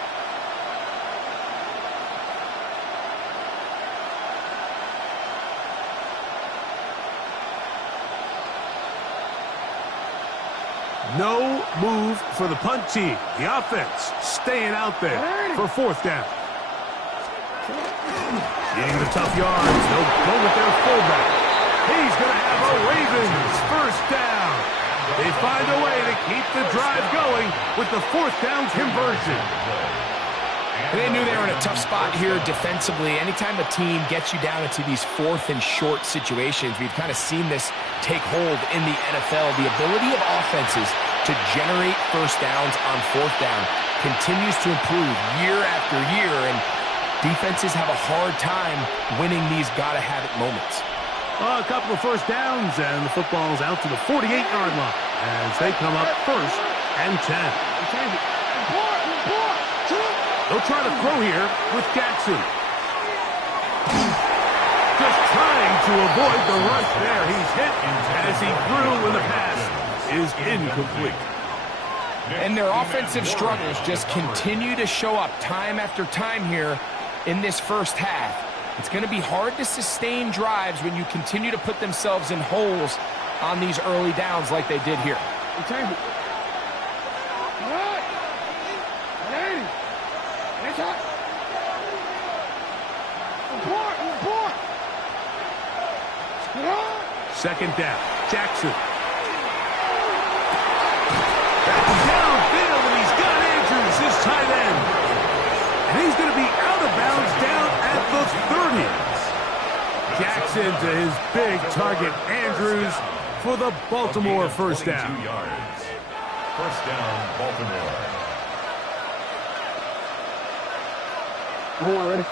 No move for the punt team. The offense staying out there for 4th down. Getting the tough yards. They'll go with their fullback. He's going to have a Ravens first down. They find a way to keep the drive going with the 4th down conversion. They knew they were in a tough spot here defensively. Anytime a team gets you down into these 4th and short situations, we've kind of seen this take hold in the NFL. The ability of offenses to generate first downs on 4th down continues to improve year after year, and defenses have a hard time winning these gotta-have-it moments. A couple of first downs, and the football's out to the 48-yard line as they come up 1st and 10. They'll try to throw here with Jackson. Just trying to avoid the rush there. He's hit as he threw when the pass is incomplete. And their offensive struggles just continue to show up time after time here in this first half. It's going to be hard to sustain drives when you continue to put themselves in holes on these early downs like they did here. Second down, Jackson. Back downfield, and he's got Andrews, his tight end. And he's going to be out of bounds down at the 30. Jackson to his big target, Andrews, for the Baltimore first down. 22 yards. First down, Baltimore. Hold on, ready?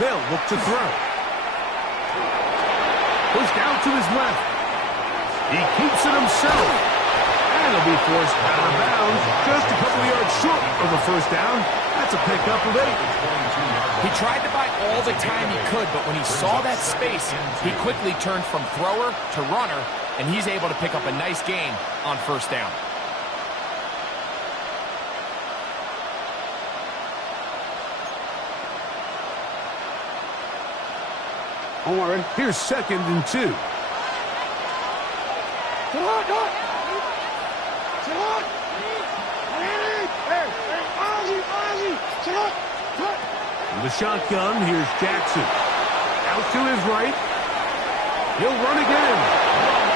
They'll look to throw. Pushed out to his left. He keeps it himself. And he'll be forced out of bounds just a couple of yards short of the first down. That's a pickup of 8. He tried to buy all the time he could, but when he saw that space, he quickly turned from thrower to runner, and he's able to pick up a nice gain on first down. Here's 2nd and 2. In the shotgun, here's Jackson. Out to his right. He'll run again.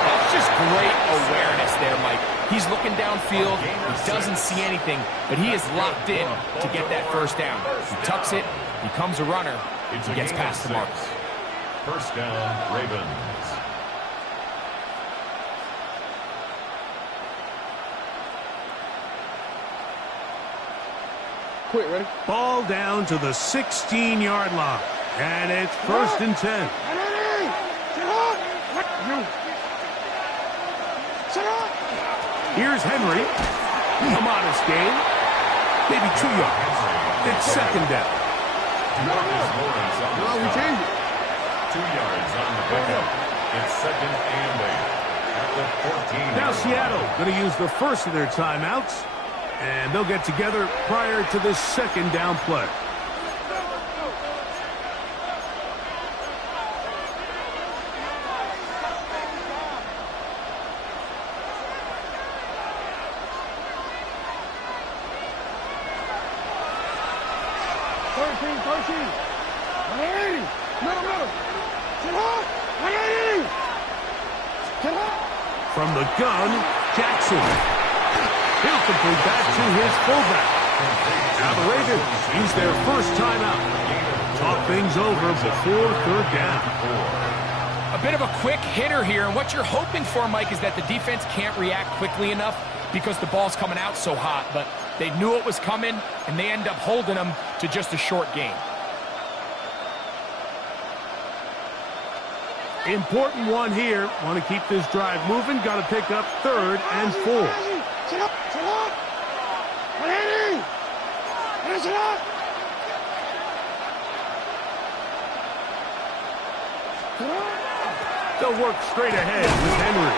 That's just great awareness there, Mike. He's looking downfield. He doesn't see anything, but he is locked in to get that first down. He tucks it, becomes a runner, he gets past the marks. First down, Ravens. Quick, ready? Ball down to the 16-yard line. And it's 1st and 10. Here's Henry. A modest gain. Maybe 2 yards. It's 2nd down. No, we changed it. 2 yards on the pickup. It's 2nd and 8 at the 14. Now Seattle going to use the first of their timeouts, and they'll get together prior to this 2nd down play. From the gun, Jackson. He'll complete that to his fullback. Now the Ravens use their first timeout. Talk things over before 3rd down. A bit of a quick hitter here, and what you're hoping for, Mike, is that the defense can't react quickly enough because the ball's coming out so hot, but they knew it was coming, and they end up holding them to just a short gain. Important one here. Want to keep this drive moving. Got to pick up 3rd and 4. They'll work straight ahead with Henry.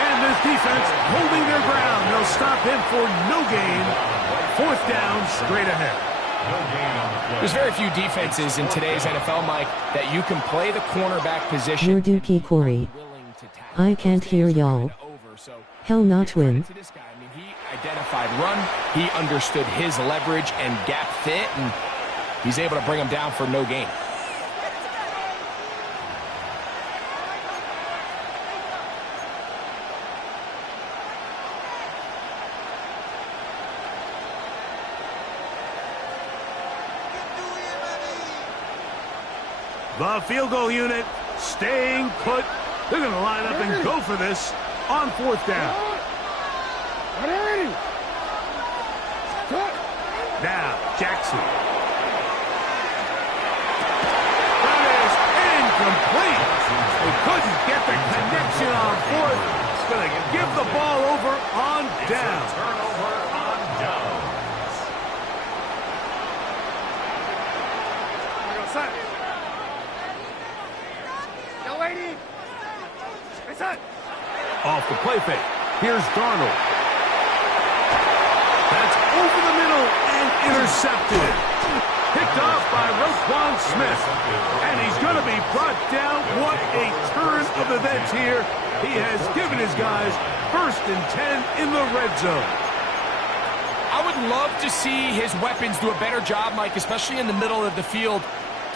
And this defense holding their ground. They'll stop him for no gain. 4th down, straight ahead. There's very few defenses in today's NFL, Mike, that you can play the cornerback position. Your dookie Corey. I can't hear y'all. Hell not win. He identified run, he understood his leverage and gap fit, and he's able to bring him down for no gain. The field goal unit staying put. They're going to line up and go for this on 4th down. Now, Jackson. That is incomplete. They couldn't get the connection on 4th. It's going to give the ball over on down. Turnover on downs. Off the play fake. Here's Darnold. That's over the middle and intercepted. Picked off by Roquan Smith. And he's going to be brought down. What a turn of events here. He has given his guys 1st and 10 in the red zone. I would love to see his weapons do a better job, Mike, especially in the middle of the field,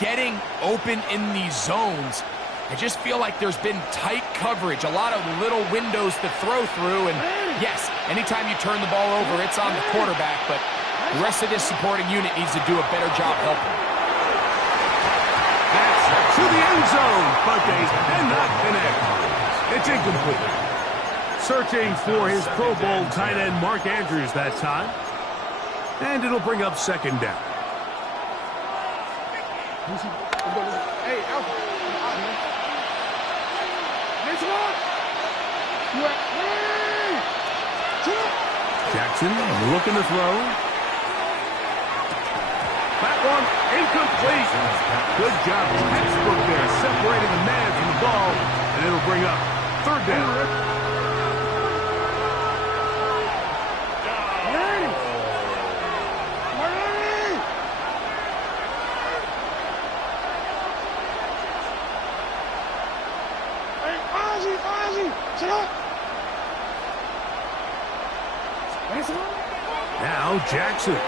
getting open in these zones. I just feel like there's been tight coverage, a lot of little windows to throw through, and yes, anytime you turn the ball over, it's on the quarterback, but the rest of this supporting unit needs to do a better job helping. That's to the end zone, but they cannot connect. It's incomplete. Searching for his Pro Bowl tight end Mark Andrews that time, and it'll bring up 2nd down. Hey, Alpha. Jackson looking to throw. That one incomplete. Good job, textbook there, separating the man from the ball, and it'll bring up 3rd down. Now Jackson. And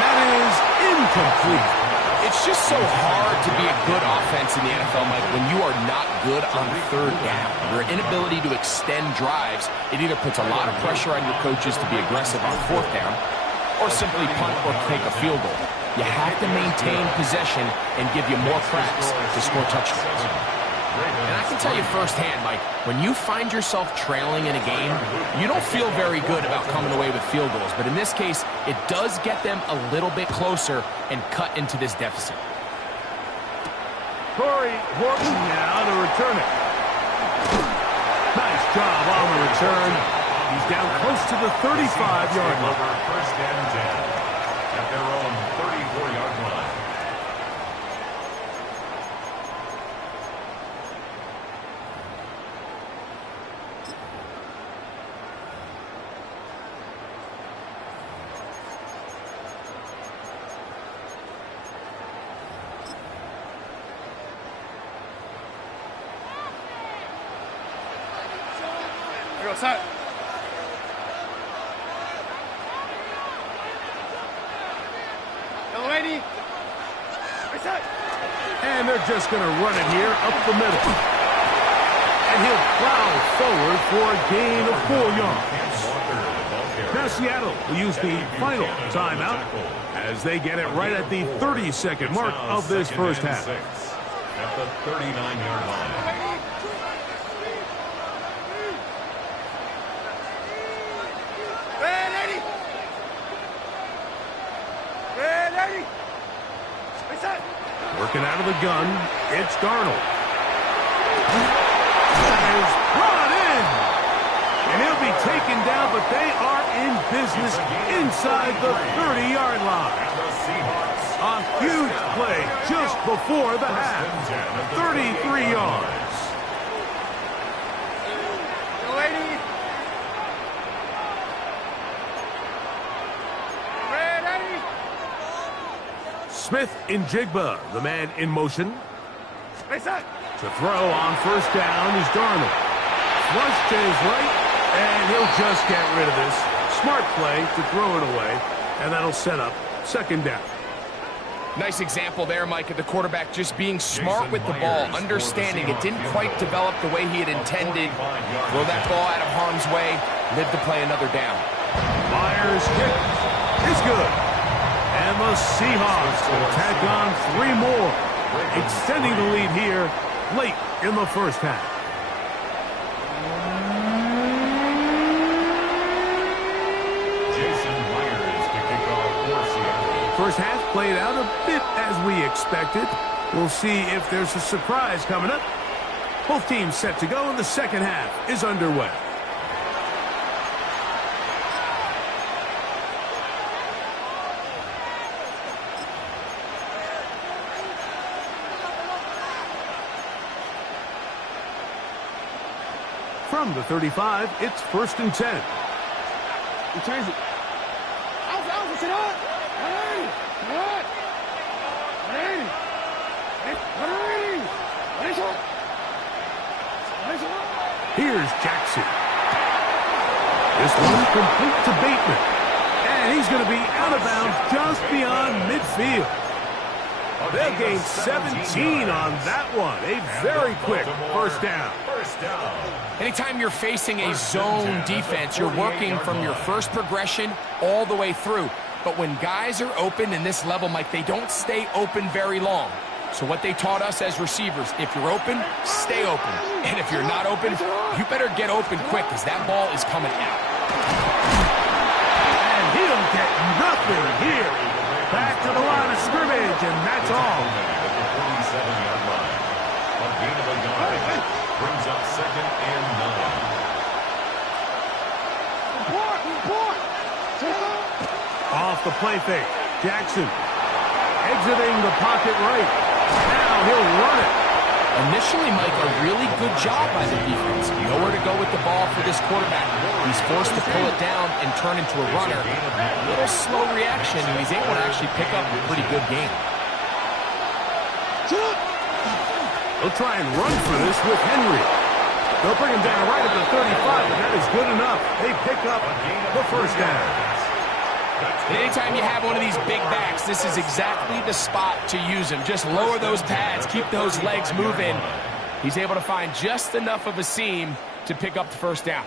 that is incomplete. It's just so hard to be a good offense in the NFL, Mike, when you are not good on 3rd down. Your inability to extend drives, it either puts a lot of pressure on your coaches to be aggressive on 4th down or simply punt or take a field goal. You have to maintain possession and give you more cracks to score touchdowns. And I can tell you firsthand, Mike, when you find yourself trailing in a game, you don't feel very good about coming away with field goals. But in this case, it does get them a little bit closer and cut into this deficit. Corey Horton now to return it. Nice job on the return. He's down close to the 35-yard line. 1st and 10 at their own 34-yard line. Set. Lady. And they're just going to run it here up the middle. And he'll plow forward for a gain of 4 yards. Now Seattle will use the final timeout as they get it right at the 30-second mark of this 1st half. At the 39-yard line. Working out of the gun, it's Darnold. That is brought in. And he'll be taken down, but they are in business inside the 30-yard line. A huge play just before the half. 33 yards. Smith in Jigba, the man in motion. To throw on 1st down is Darnold. Flush to his right, and he'll just get rid of this. Smart play to throw it away, and that'll set up 2nd down. Nice example there, Mike, of the quarterback just being smart with the ball, understanding it didn't quite develop the way he had intended. Throw that ball out of harm's way, live to play another down. Myers' kick is good. And the Seahawks will tack on 3 more, extending the lead here late in the first half. First half played out a bit as we expected. We'll see if there's a surprise coming up. Both teams set to go, and the second half is underway. From the 35, it's 1st and 10. You change it. Here's Jackson. This one complete to Bateman. And he's going to be out of bounds just beyond midfield. They'll gain 17 on that one. A very quick first down. Anytime you're facing a zone defense, you're working from your first progression all the way through. But when guys are open in this level, Mike, they don't stay open very long. So what they taught us as receivers, if you're open, stay open. And if you're not open, you better get open quick because that ball is coming out. And he'll get nothing here. Back to the line of scrimmage, and that's all. At the 47-yard line. A gain of a yard brings up 2nd and 9. Off the play fake. Jackson exiting the pocket right. Now he'll run it. Initially, Mike, a really good job by the defense. Nowhere to go with the ball for this quarterback. He's forced to pull it down and turn into a runner. A little slow reaction, and he's able to actually pick up a pretty good game. They'll try and run for this with Henry. They'll bring him down right at the 35, and that is good enough. They pick up the first down. Anytime you have one of these big backs, this is exactly the spot to use him. Just lower those pads, keep those legs moving. He's able to find just enough of a seam to pick up the first down.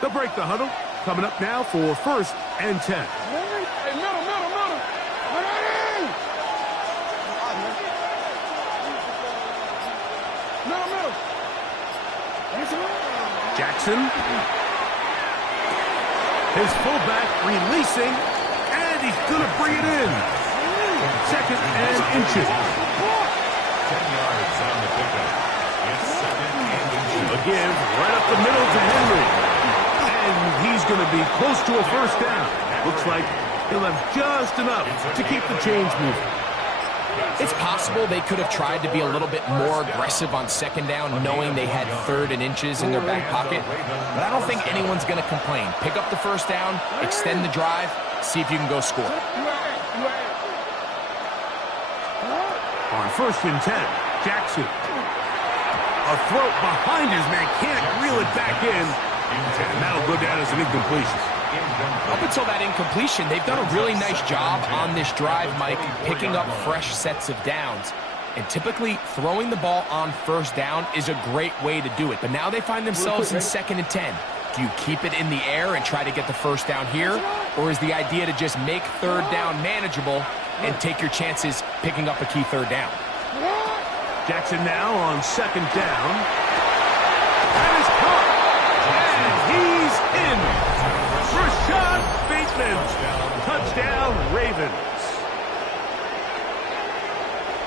They'll break the huddle. Coming up now for 1st and 10. Hey, middle. Jackson. His fullback releasing, and he's going to bring it in. 2nd and inches. 10 yards on the pickup. It's 2nd and inches. A give right up the middle to Henry. And he's going to be close to a first down. Looks like he'll have just enough to keep the chains moving. It's possible they could have tried to be a little bit more aggressive on 2nd down, knowing they had 3rd and inches in their back pocket. But I don't think anyone's going to complain. Pick up the first down, extend the drive, see if you can go score. On 1st and 10, Jackson. A throw behind his man, can't reel it back in. And that'll go down as an incompletion. Up until that incompletion, they've done a really nice job on this drive, Mike, picking up fresh sets of downs. And typically, throwing the ball on 1st down is a great way to do it. But now they find themselves in 2nd and 10. Do you keep it in the air and try to get the first down here? Or is the idea to just make 3rd down manageable and take your chances picking up a key 3rd down? Jackson now on 2nd down. That is caught. And he's in. Rashad Bateman. Touchdown, Ravens.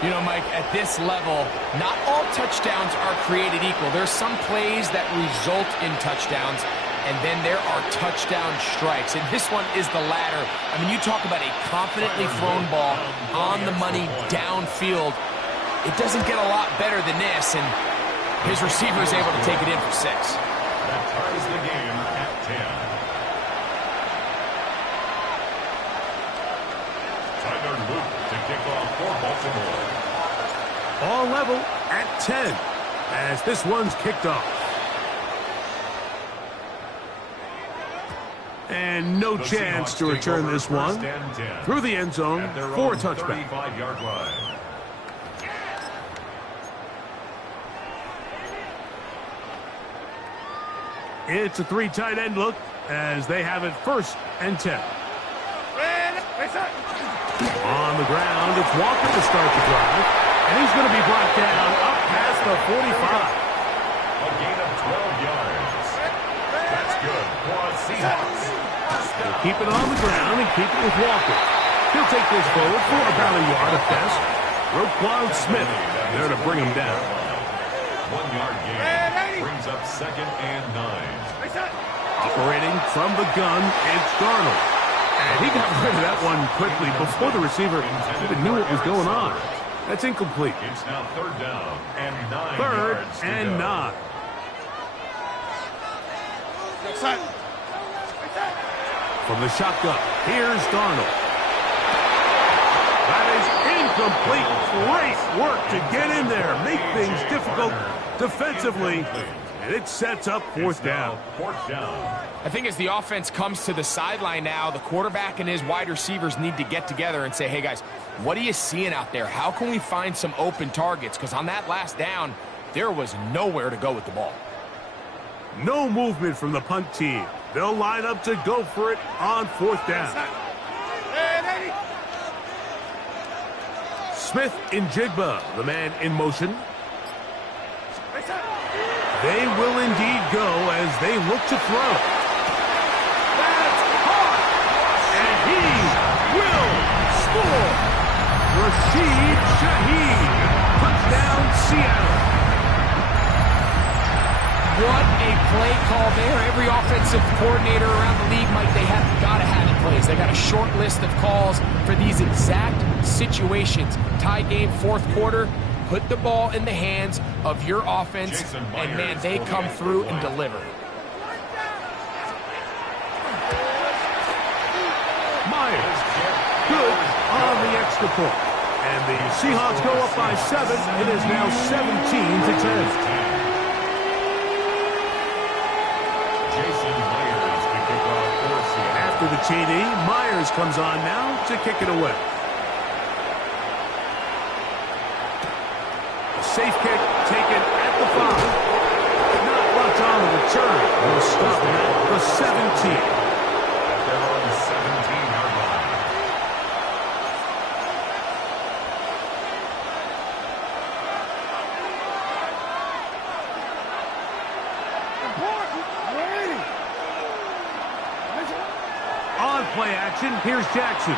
You know, Mike, at this level, not all touchdowns are created equal. There's some plays that result in touchdowns, and then there are touchdown strikes. And this one is the latter. I mean, you talk about a confidently thrown ball on the money downfield. It doesn't get a lot better than this, and his receiver is able to take it in for 6. That ties the game at 10. Tyler Luke to kick off for Baltimore. All level at 10 as this one's kicked off. And no chance to return this one through the end zone for a touchback. 35-yard line. It's a 3 tight end look as they have it 1st and 10. On the ground, it's Walker to start the drive. And he's going to be brought down up past the 45. A gain of 12 yards. That's good for a Seahawks. They'll keep it on the ground and keep it with Walker. He'll take this forward for about a yard at best. Roquan Smith there to bring him down. 1 yard gain brings up 2nd and 9. Operating from the gun, it's Darnold. And he got rid of that one quickly before the receiver even knew what was going on. That's incomplete. It's now 3rd down and 9 3rd yards to and go. 9. From the shotgun, here's Darnold. That is incomplete. Great work to get in there, make things difficult defensively, and it sets up 4th down. 4th down. I think as the offense comes to the sideline now, the quarterback and his wide receivers need to get together and say, hey, guys, what are you seeing out there? How can we find some open targets? Because on that last down, there was nowhere to go with the ball. No movement from the punt team. They'll line up to go for it on 4th down. Smith in Jigba, the man in motion. They will indeed go as they look to throw. That's hard! And he will score! Rashid Shaheed. Touchdown, Seattle. What a play call there. Every offensive coordinator around the league, Mike, they have got to have it plays. They got a short list of calls for these exact situations. Tie game, 4th quarter. Put the ball in the hands of your offense, and, man, they come through and deliver. Myers, good on the extra point. And the Seahawks go up by 7. It is now 17-10. After the TD, Myers comes on now to kick it away. A safe kick taken at the 5. Not much on the return. We'll stop at the 17. They're on the 17-yard line. On play action, here's Jackson. A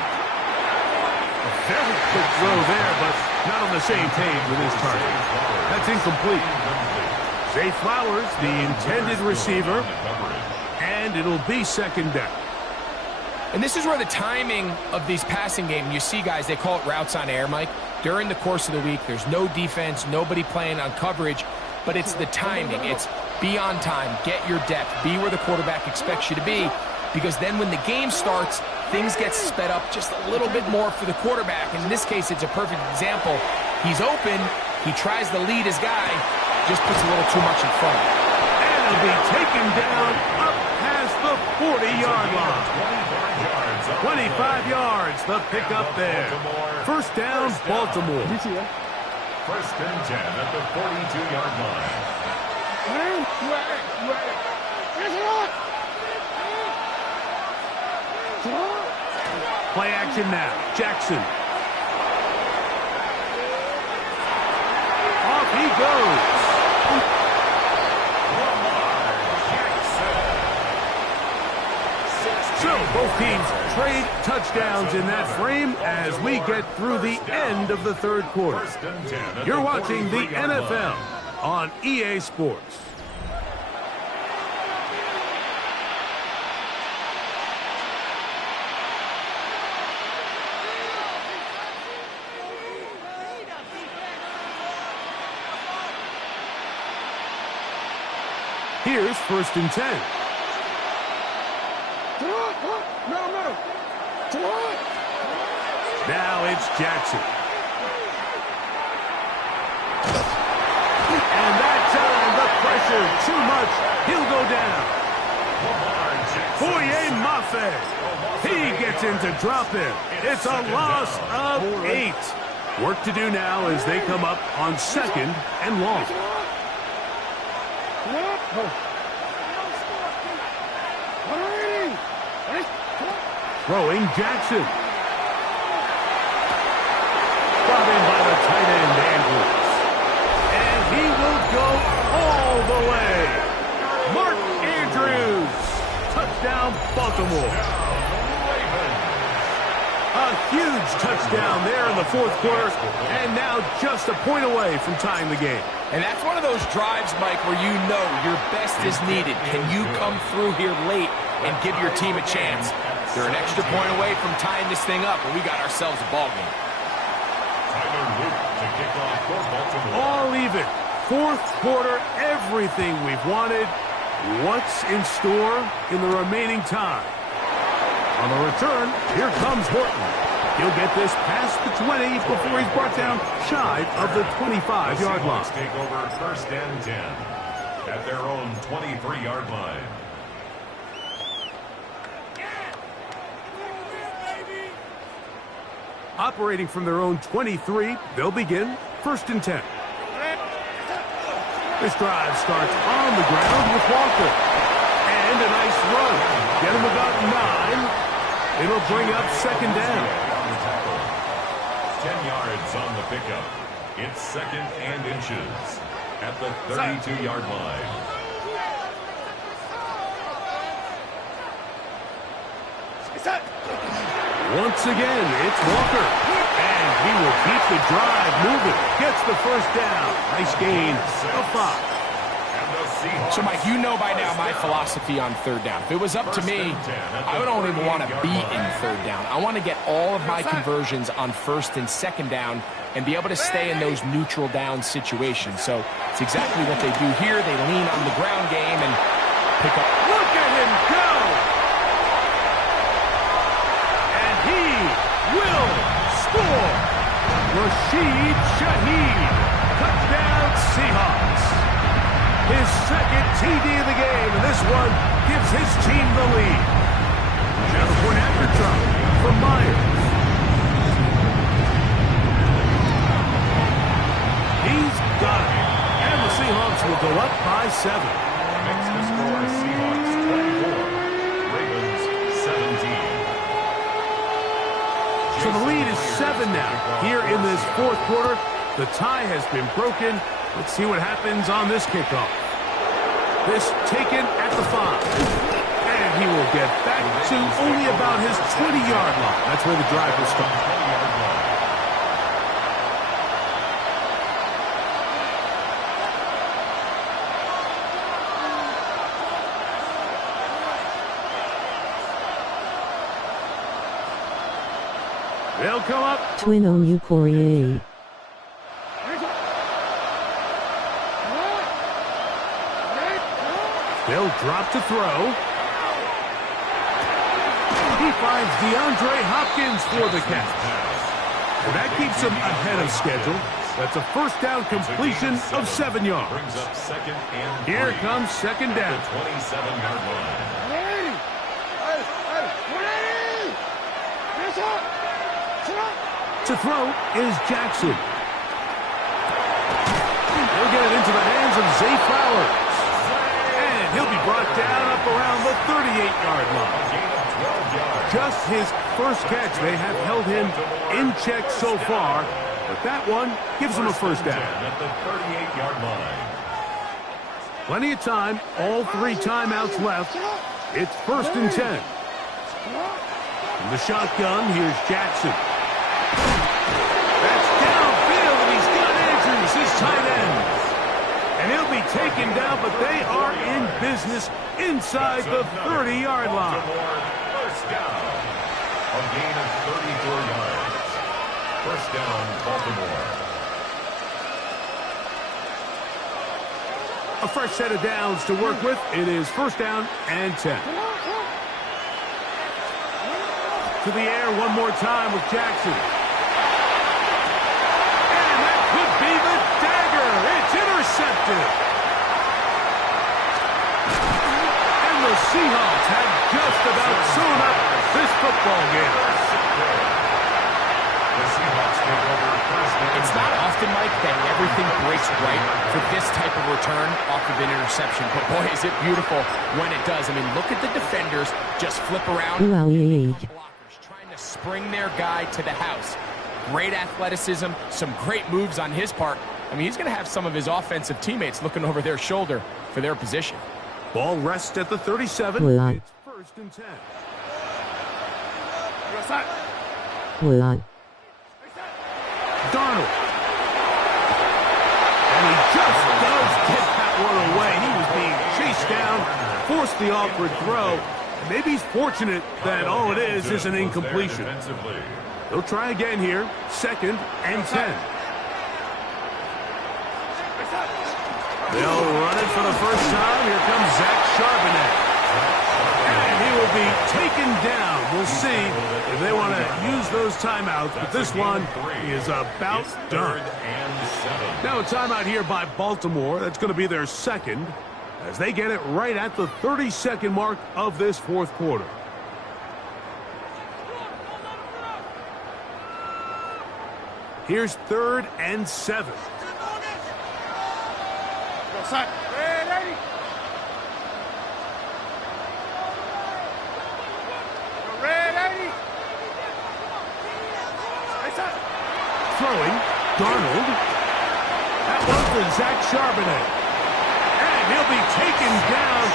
very quick throw there, but not on the same page with his target. That's incomplete. Zay Flowers, the intended receiver, and it'll be 2nd down. And this is where the timing of these passing games, you see, guys, they call it routes on air, Mike. During the course of the week, there's no defense, nobody playing on coverage, but it's the timing. It's be on time, get your depth, be where the quarterback expects you to be, because then when the game starts, things get sped up just a little bit more for the quarterback. And in this case, it's a perfect example. He's open, he tries to lead his guy, just puts a little too much in front of him. And it'll be taken down up past the 40-yard line. 25 yards, the pickup there. 1st down, Baltimore. 1st and 10 at the 42-yard line. Play action now. Jackson. Off he goes. So both teams trade touchdowns in that frame as we get through the end of the 3rd quarter. You're watching the NFL on EA Sports. Here's 1st and 10. Now it's Jackson. And that time, the pressure, too much. He'll go down. Foye Mafe. He gets in to drop it. It's a loss of 8. Work to do now as they come up on 2nd and long. Throwing Jackson. Touchdown, Baltimore. A huge touchdown there in the fourth quarter, and now just a point away from tying the game. And that's one of those drives, Mike, where you know your best is needed. Can you come through here late and give your team a chance? They're an extra point away from tying this thing up, and we got ourselves a ball game. All even. Fourth quarter, everything we've wanted. What's in store in the remaining time? On the return, here comes Horton. He'll get this past the 20 before he's brought down shy of the 25-yard line. Take over first and 10 at their own 23-yard line. Operating from their own 23, they'll begin first and 10. This drive starts on the ground with Walker. And a nice run. Get him about 9. It'll bring up second down. 10 yards on the pickup. It's second and inches at the 32-yard line. Once again, it's Walker. And he will keep the drive moving. Gets the first down. Nice gain of 5. So, Mike, you know by now my philosophy on third down. If it was up to me, I don't even want to be in third down. I want to get all of my conversions on first and second down and be able to stay in those neutral down situations. So it's exactly what they do here. They lean on the ground game and pick up. Look at him go! And he will score! Rashid Shaheed. Touchdown Seahawks. His second TD of the game, and this one gives his team the lead. Now the point after drop from Myers. He's got it. And the Seahawks will go up by 7. Next to score, Seahawks 24, Ravens 17. So the lead is 7 now. Here in this fourth quarter, the tie has been broken. Let's see what happens on this kickoff. This taken at the 5. And he will get back to only about his 20-yard line. That's where the drive will start. They'll come up. Twin on you, Poirier. They'll drop to throw. He finds DeAndre Hopkins for the catch. And that keeps him ahead of schedule. That's a first down completion of 7 yards. Brings up second and 3. Here comes second down. The 27-yard line. To throw is Jackson. He'll get it into the hands of Zay Flowers. And he'll be brought down up around the 38-yard line. Just his first catch. They have held him in check so far, but that one gives him a first down. At the 38-yard line. Plenty of time. All 3 timeouts left. It's first and 10. From the shotgun, here's Jackson. That's downfield, and he's got Andrews, his tight end. And he'll be taken down, but they are in business inside the 30-yard line. First down. A gain of 34 yards. First down, Baltimore. A fresh set of downs to work with. It is first down and 10. To the air one more time with Jackson. And that could be the dagger. It's intercepted. And the Seahawks have just about sewn up this football game. The Seahawks take over first down. It's not often, Mike, that everything breaks right for this type of return off of an interception. But boy, is it beautiful when it does. I mean, look at the defenders just flip around. Trying to spring their guy to the house. Great athleticism, some great moves on his part. I mean, he's going to have some of his offensive teammates looking over their shoulder for their position. Ball rests at the 37. It's first 1st and 10. What? Darnold. And he just does get that one away. He was being chased down, forced the awkward throw. Maybe he's fortunate that all it is an incompletion. They'll try again here, 2nd and 10. They'll run it for the first time. Here comes Zach Charbonnet. And he will be taken down. We'll see if they want to use those timeouts, but this one is about done. Now a timeout here by Baltimore. That's going to be their 2nd as they get it right at the 30-second mark of this 4th quarter. Here's 3rd and 7. Throwing, Darnold. That one for Zach Charbonnet. And he'll be taken down.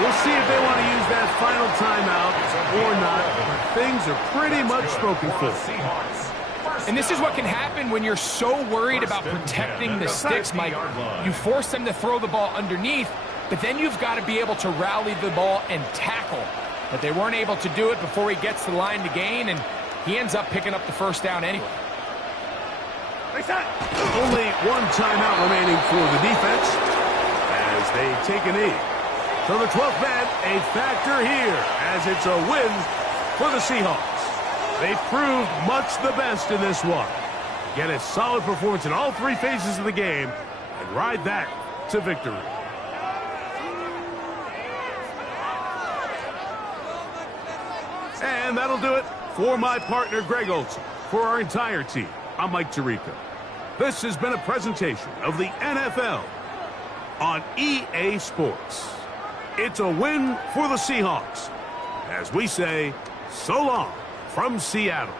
We'll see if they want to use that final timeout or not. But things are pretty much spoken for. And this is what can happen when you're so worried about protecting the sticks, Mike. You force them to throw the ball underneath, but then you've got to be able to rally the ball and tackle. But they weren't able to do it before he gets the line to gain, and he ends up picking up the first down anyway. Only one timeout remaining for the defense as they take a knee. So the 12th man, a factor here as it's a win for the Seahawks. They proved much the best in this one. Get a solid performance in all 3 phases of the game and ride that to victory. And that'll do it for my partner, Greg Olson. For our entire team, I'm Mike Tirico. This has been a presentation of the NFL on EA Sports. It's a win for the Seahawks as we say so long from Seattle.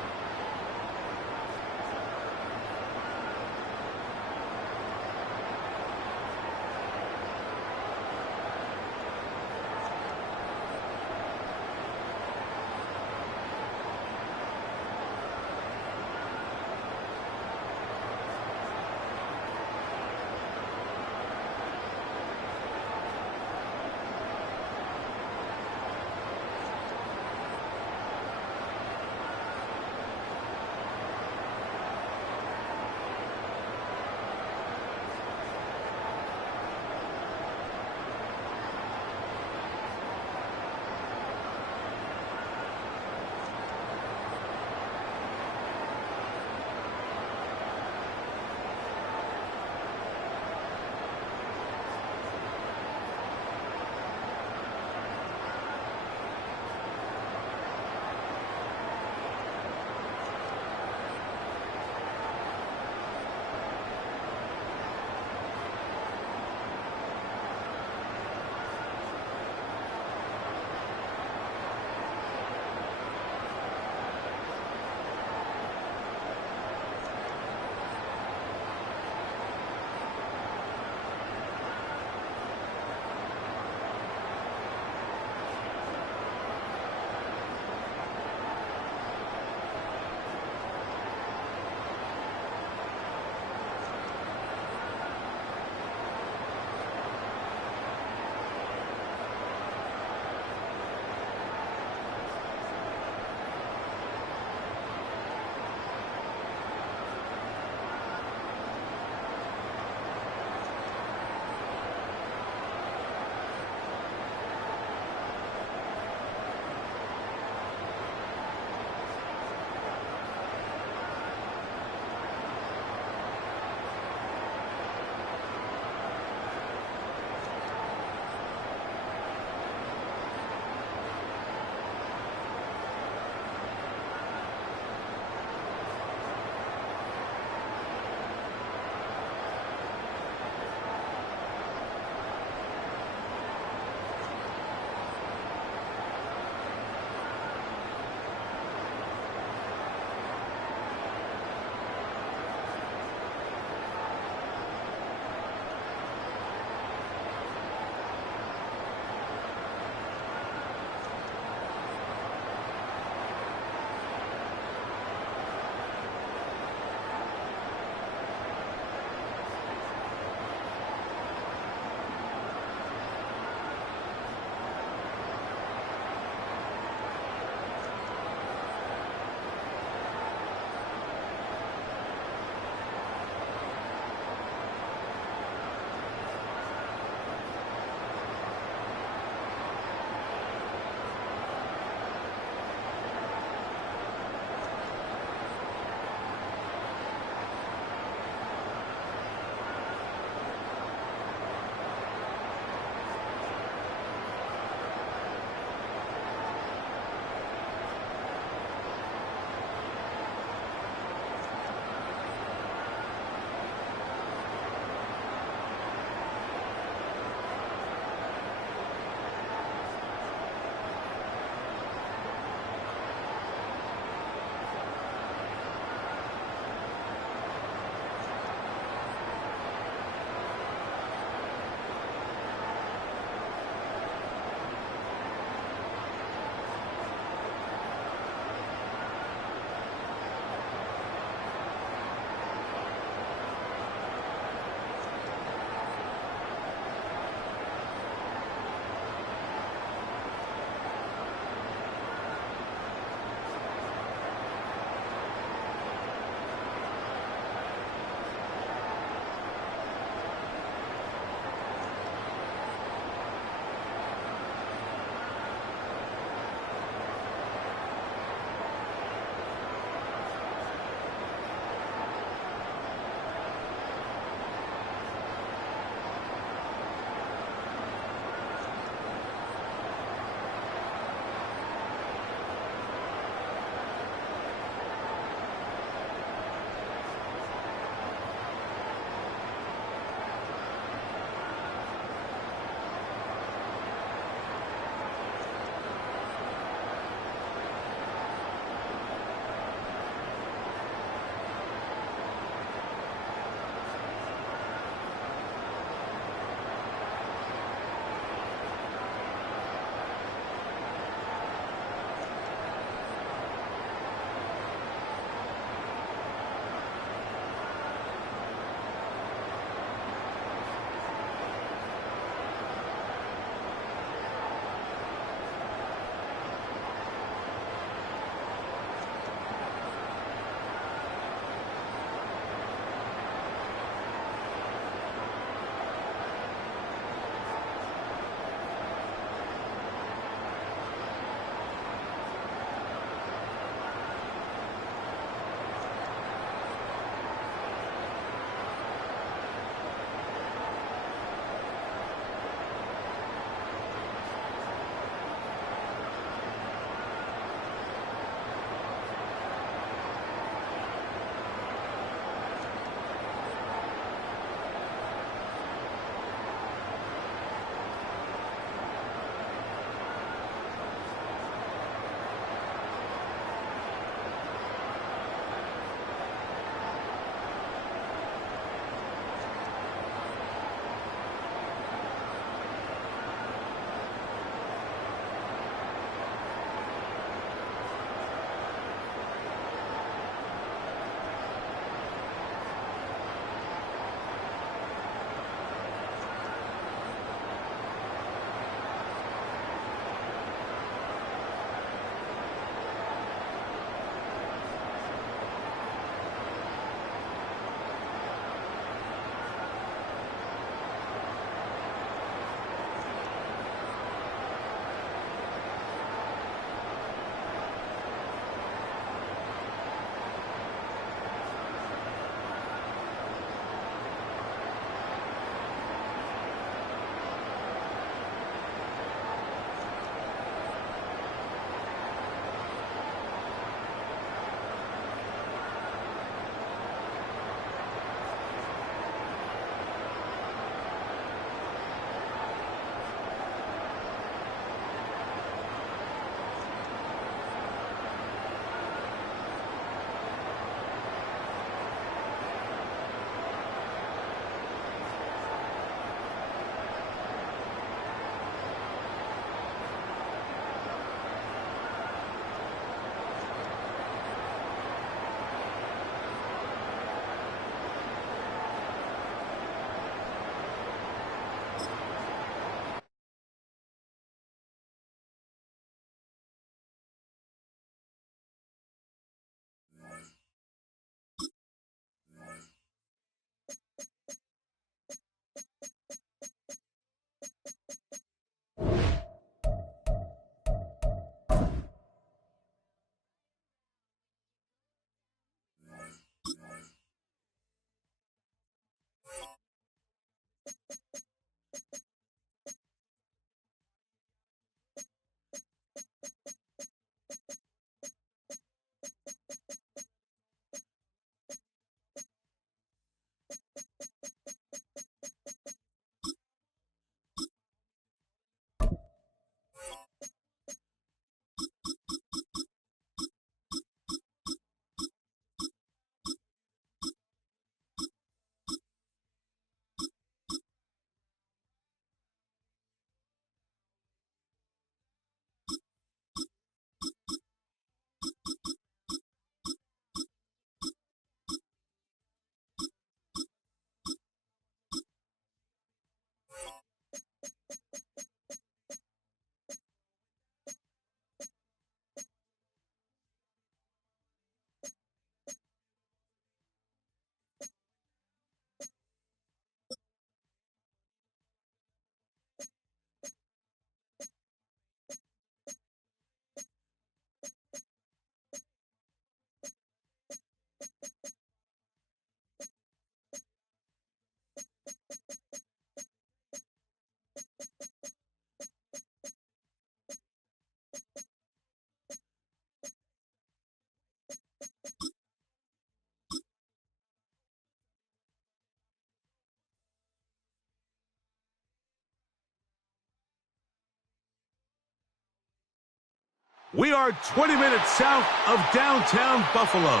We are 20 minutes south of downtown Buffalo.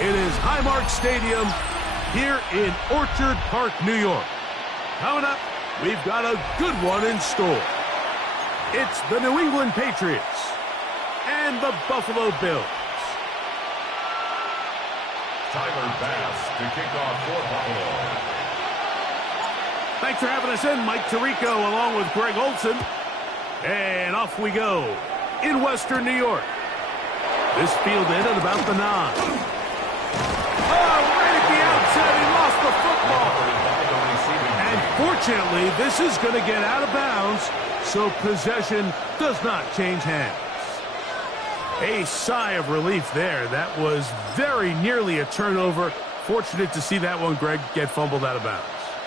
It is Highmark Stadium here in Orchard Park, New York. Coming up, we've got a good one in store. It's the New England Patriots and the Buffalo Bills. Tyler Bass to kick off for Buffalo. Thanks for having us in, Mike Tirico, along with Greg Olson. And off we go in Western New York. This field in at about the 9. Oh, right at the outside, he lost the football. And fortunately, this is going to get out of bounds, so possession does not change hands. A sigh of relief there. That was very nearly a turnover. Fortunate to see that one, Greg, get fumbled out of bounds.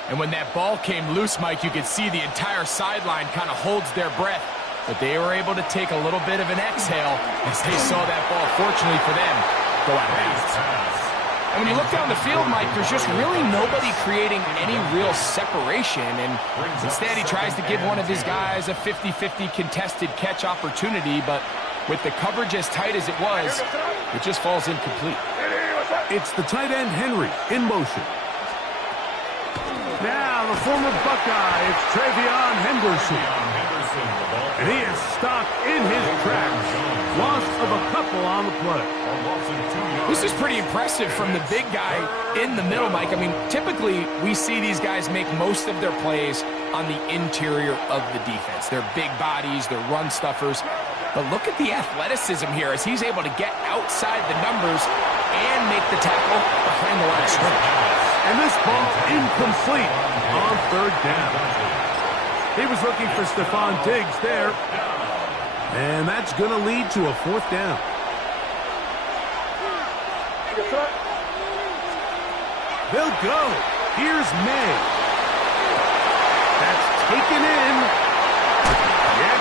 And when that ball came loose, Mike, you could see the entire sideline kind of holds their breath. But they were able to take a little bit of an exhale as they saw that ball, fortunately for them, go out of bounds. And when you look down the field, Mike, there's just really nobody creating any real separation. And instead, he tries to give one of his guys a 50-50 contested catch opportunity. But with the coverage as tight as it was, it just falls incomplete. It's the tight end, Henry, in motion. Now, the former Buckeye, it's Travion Henderson. And he is stopped in his tracks. Loss of a couple on the play. This is pretty impressive from the big guy in the middle, Mike. I mean, typically we see these guys make most of their plays on the interior of the defense. They're big bodies, they're run stuffers. But look at the athleticism here as he's able to get outside the numbers and make the tackle behind the line of scrimmage. And this ball incomplete on 3rd down. He was looking for Stephon Diggs there. And that's going to lead to a 4th down. They'll go. Here's May. That's taken in. Yeah.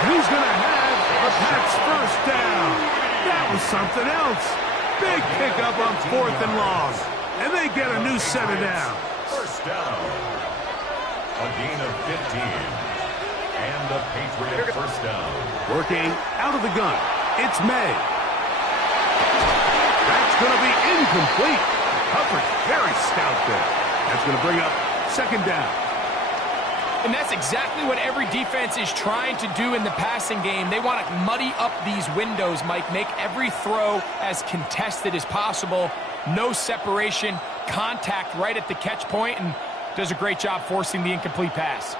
And he's going to have a Pats 1st down. That was something else. Big pickup on 4th and long. And they get a new set of downs. 1st down. A gain of 15. And a Patriot 1st down. Working out of the gun. It's May. That's going to be incomplete. Coverage very stout there. That's going to bring up 2nd down. And that's exactly what every defense is trying to do in the passing game. They want to muddy up these windows, Mike. Make every throw as contested as possible. No separation, contact right at the catch point, and does a great job forcing the incomplete pass.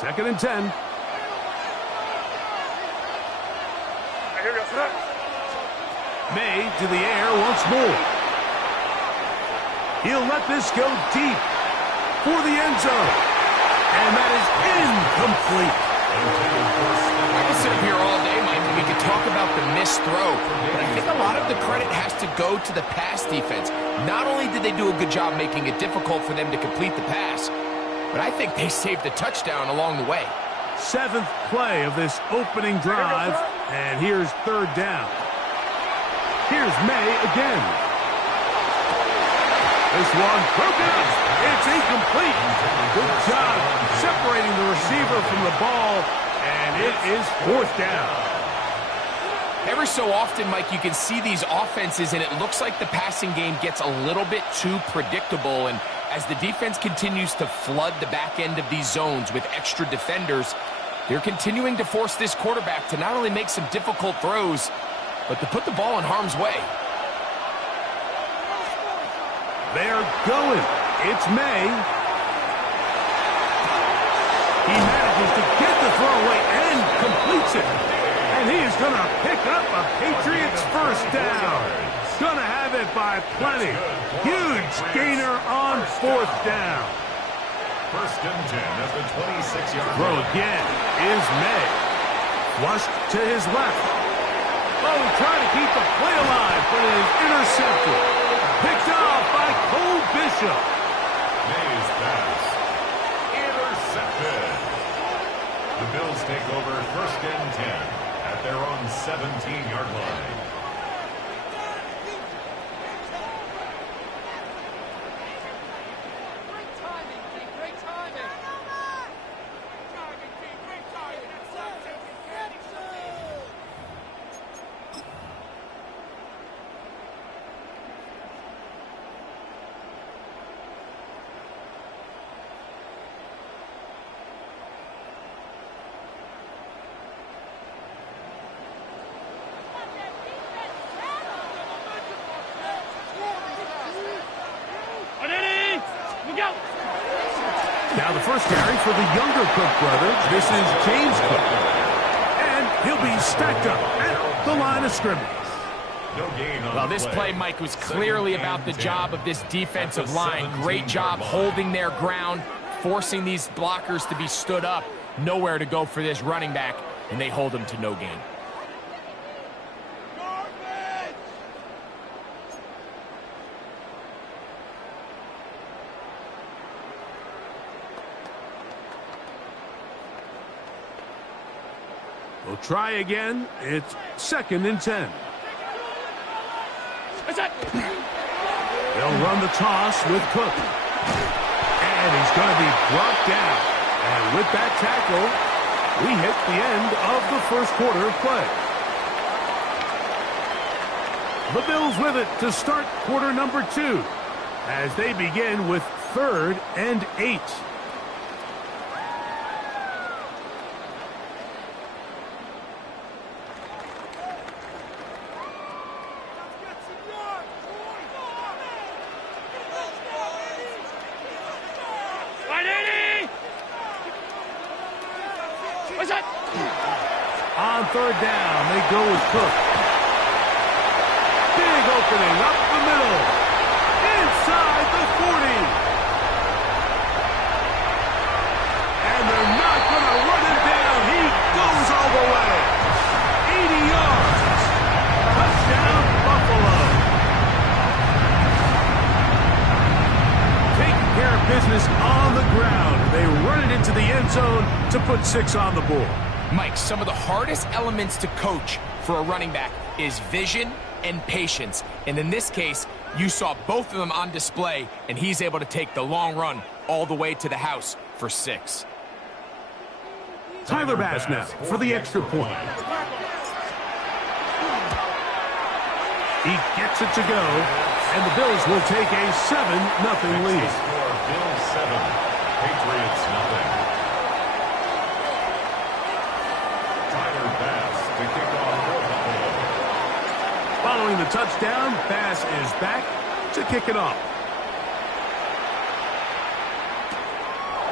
2nd and 10. May to the air once more. He'll let this go deep for the end zone. And that is incomplete. I could sit up here all day, Mike, and we could talk about the missed throw. But I think a lot of the credit has to go to the pass defense. Not only did they do a good job making it difficult for them to complete the pass, but I think they saved a touchdown along the way. 7th play of this opening drive, and here's 3rd down. Here's May again. This one broken up. It's incomplete. Good job separating the receiver from the ball, and it is 4th down. Every so often, Mike, you can see these offenses, and it looks like the passing game gets a little bit too predictable. And as the defense continues to flood the back end of these zones with extra defenders, they're continuing to force this quarterback to not only make some difficult throws, but to put the ball in harm's way. They're going. It's May. He manages to get the throw away and completes it. And he is going to pick up a Patriots 1st down. Going to have it by plenty. Huge gainer on 4th down. 1st and 10 at the 26-yard line. Throw again is May. Flushed to his left. Oh, he tried to keep the play alive, but it is intercepted. Picked off by Cole Bishop. May's pass. Intercepted. The Bills take over 1st and 10 at their own 17-yard line. carry for the younger Cook brothers. This is James Cook. And he'll be stacked up at the line of scrimmage. Well, this play, Mike, was clearly about the job of this defensive line. Great job holding their ground, forcing these blockers to be stood up. Nowhere to go for this running back, and they hold him to no gain. We'll try again. It's 2nd and 10. They'll run the toss with Cook. And he's going to be brought down. And with that tackle, we hit the end of the first quarter of play. The Bills with it to start quarter number 2 as they begin with 3rd and 8. On 3rd down, they go with Cook. Big opening up the middle. Inside the 40. And they're not going to run him down. He goes all the way. 80 yards. Touchdown, Buffalo. Taking care of business on the ground. They run it into the end zone to put 6 on the board. Mike, some of the hardest elements to coach for a running back is vision and patience. And in this case, you saw both of them on display, and he's able to take the long run all the way to the house for 6. Tyler Bass now for the extra point. He gets it to go, and the Bills will take a 7-0 lead. Bills 7, Patriots 0. Tyler Bass to kick off for Buffalo. Following the touchdown, Bass is back to kick it off.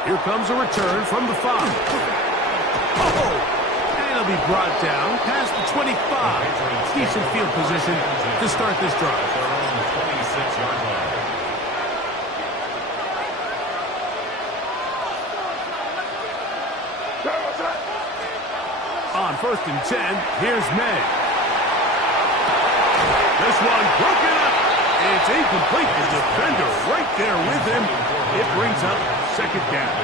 Here comes a return from the 5. And he'll be brought down past the 25. Decent field position to start this drive. Their own 26-yard line. On 1st and 10, here's May. This one broken up. It's incomplete. The defender right there with him. It brings up 2nd down.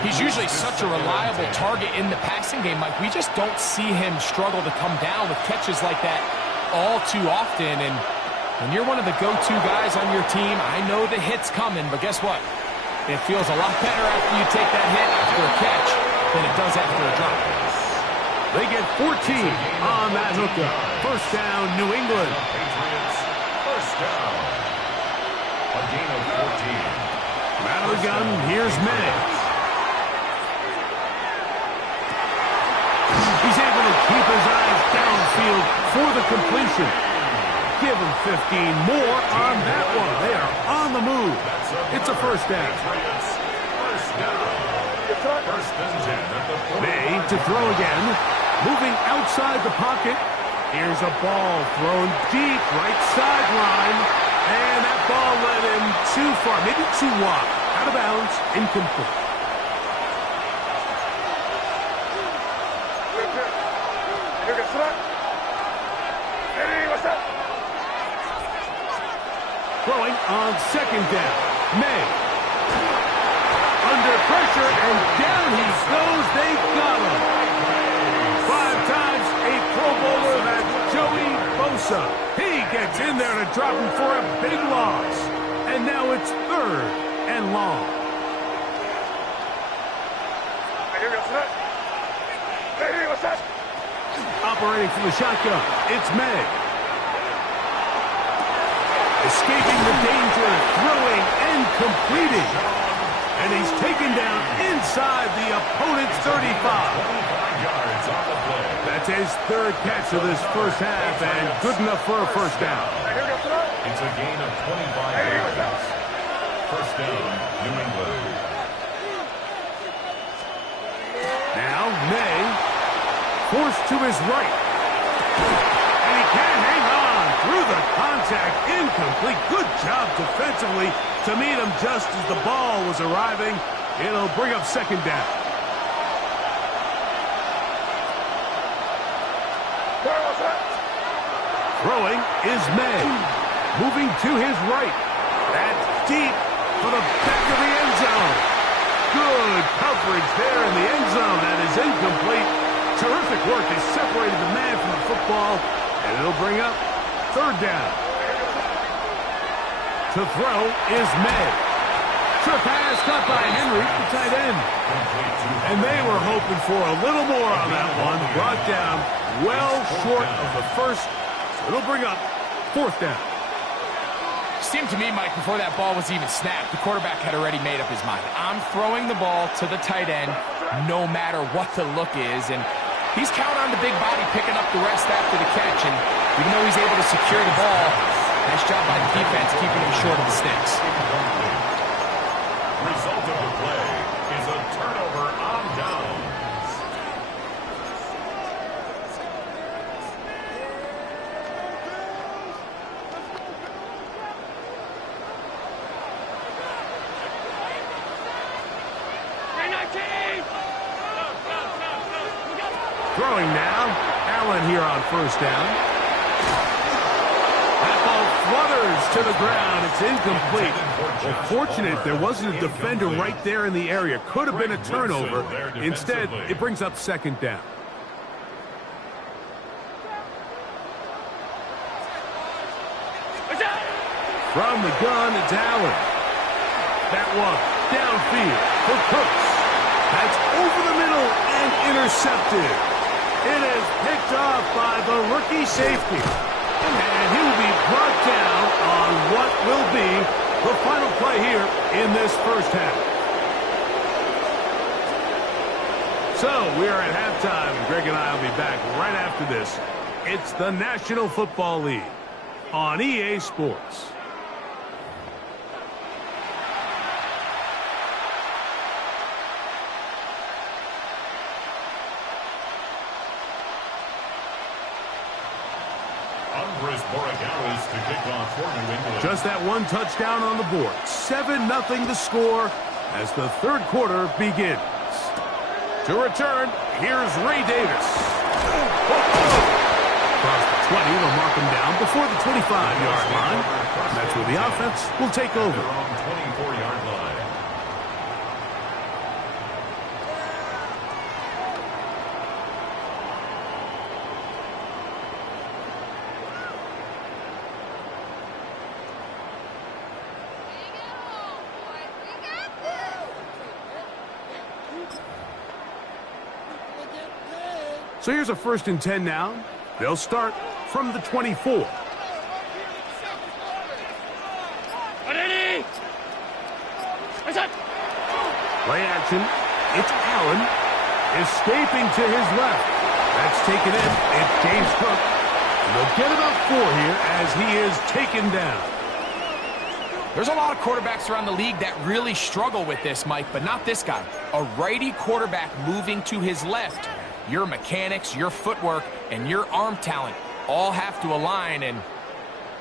He's usually such a reliable target in the passing game, Mike. We just don't see him struggle to come down with catches like that all too often. And when you're one of the go-to guys on your team, I know the hit's coming, but guess what? It feels a lot better after you take that hit after a catch than it does after a drop. They get 14 on that hookup. 1st down, New England. Patriots, 1st down. A gain of 14. Out of the gun, here's May. He's able to keep his eyes downfield for the completion. Give him 15 more on that one. They are on the move. It's a 1st down. Patriots, 1st down. 1st and 10 at the 40. May to throw again. Moving outside the pocket. Here's a ball thrown deep right sideline. And that ball led him too far, maybe too wide. Out of bounds, incomplete. Throwing on 2nd down. May. Under pressure, and down he goes. They got him. 5 times a Pro Bowler, that's Joey Bosa. He gets in there to drop him for a big loss. And now it's 3rd and long. Operating from the shotgun, it's May. Escaping the danger, throwing and completing. And he's taken down inside the opponent's 35. 25 yards on the play. That's his 3rd catch of this 1st half, and good enough for a 1st down. It's a gain of 25 yards. 1st down, New England. to his right. And he can't hang on through the contact. Incomplete. Good job defensively to meet him just as the ball was arriving. It'll bring up second down. Throwing is May. Moving to his right. That's deep for the back of the end zone. Good coverage there in the end zone. That is incomplete. Terrific work. They separated the man from the football, and it'll bring up third down. To throw is May. Short pass caught by Henry, the tight end. And they were hoping for a little more on that one. Brought down well short of the first. It'll bring up fourth down. Seemed to me, Mike, before that ball was even snapped, the quarterback had already made up his mind. I'm throwing the ball to the tight end no matter what the look is. And he's counting on the big body picking up the rest after the catch. And even though he's able to secure the ball, nice job by the defense keeping him short of the sticks. Result of the play is a turnover on downs. Throwing now. Allen here on first down. That ball flutters to the ground. It's incomplete. Well, fortunate there wasn't a defender right there in the area. Could have been a turnover. Instead, it brings up second down. From the gun, it's Allen. That one downfield for Cooks. That's over the middle and intercepted. It is picked off by the rookie safety. And he will be brought down on what will be the final play here in this first half. So we are at halftime, and Greg and I will be back right after this. It's the National Football League on EA Sports. Just that one touchdown on the board. 7-0 the score as the third quarter begins. To return, here's Ray Davis. Across the 20, they'll mark him down before the 25-yard line. And that's where the offense will take over. 24-yard line. So here's a 1st and 10 now. They'll start from the 24. Play action. It's Allen escaping to his left. That's taken in. It's James Cook. And they'll get about 4 here as he is taken down. There's a lot of quarterbacks around the league that really struggle with this, Mike, but not this guy. A righty quarterback moving to his left. Your mechanics, your footwork, and your arm talent all have to align, and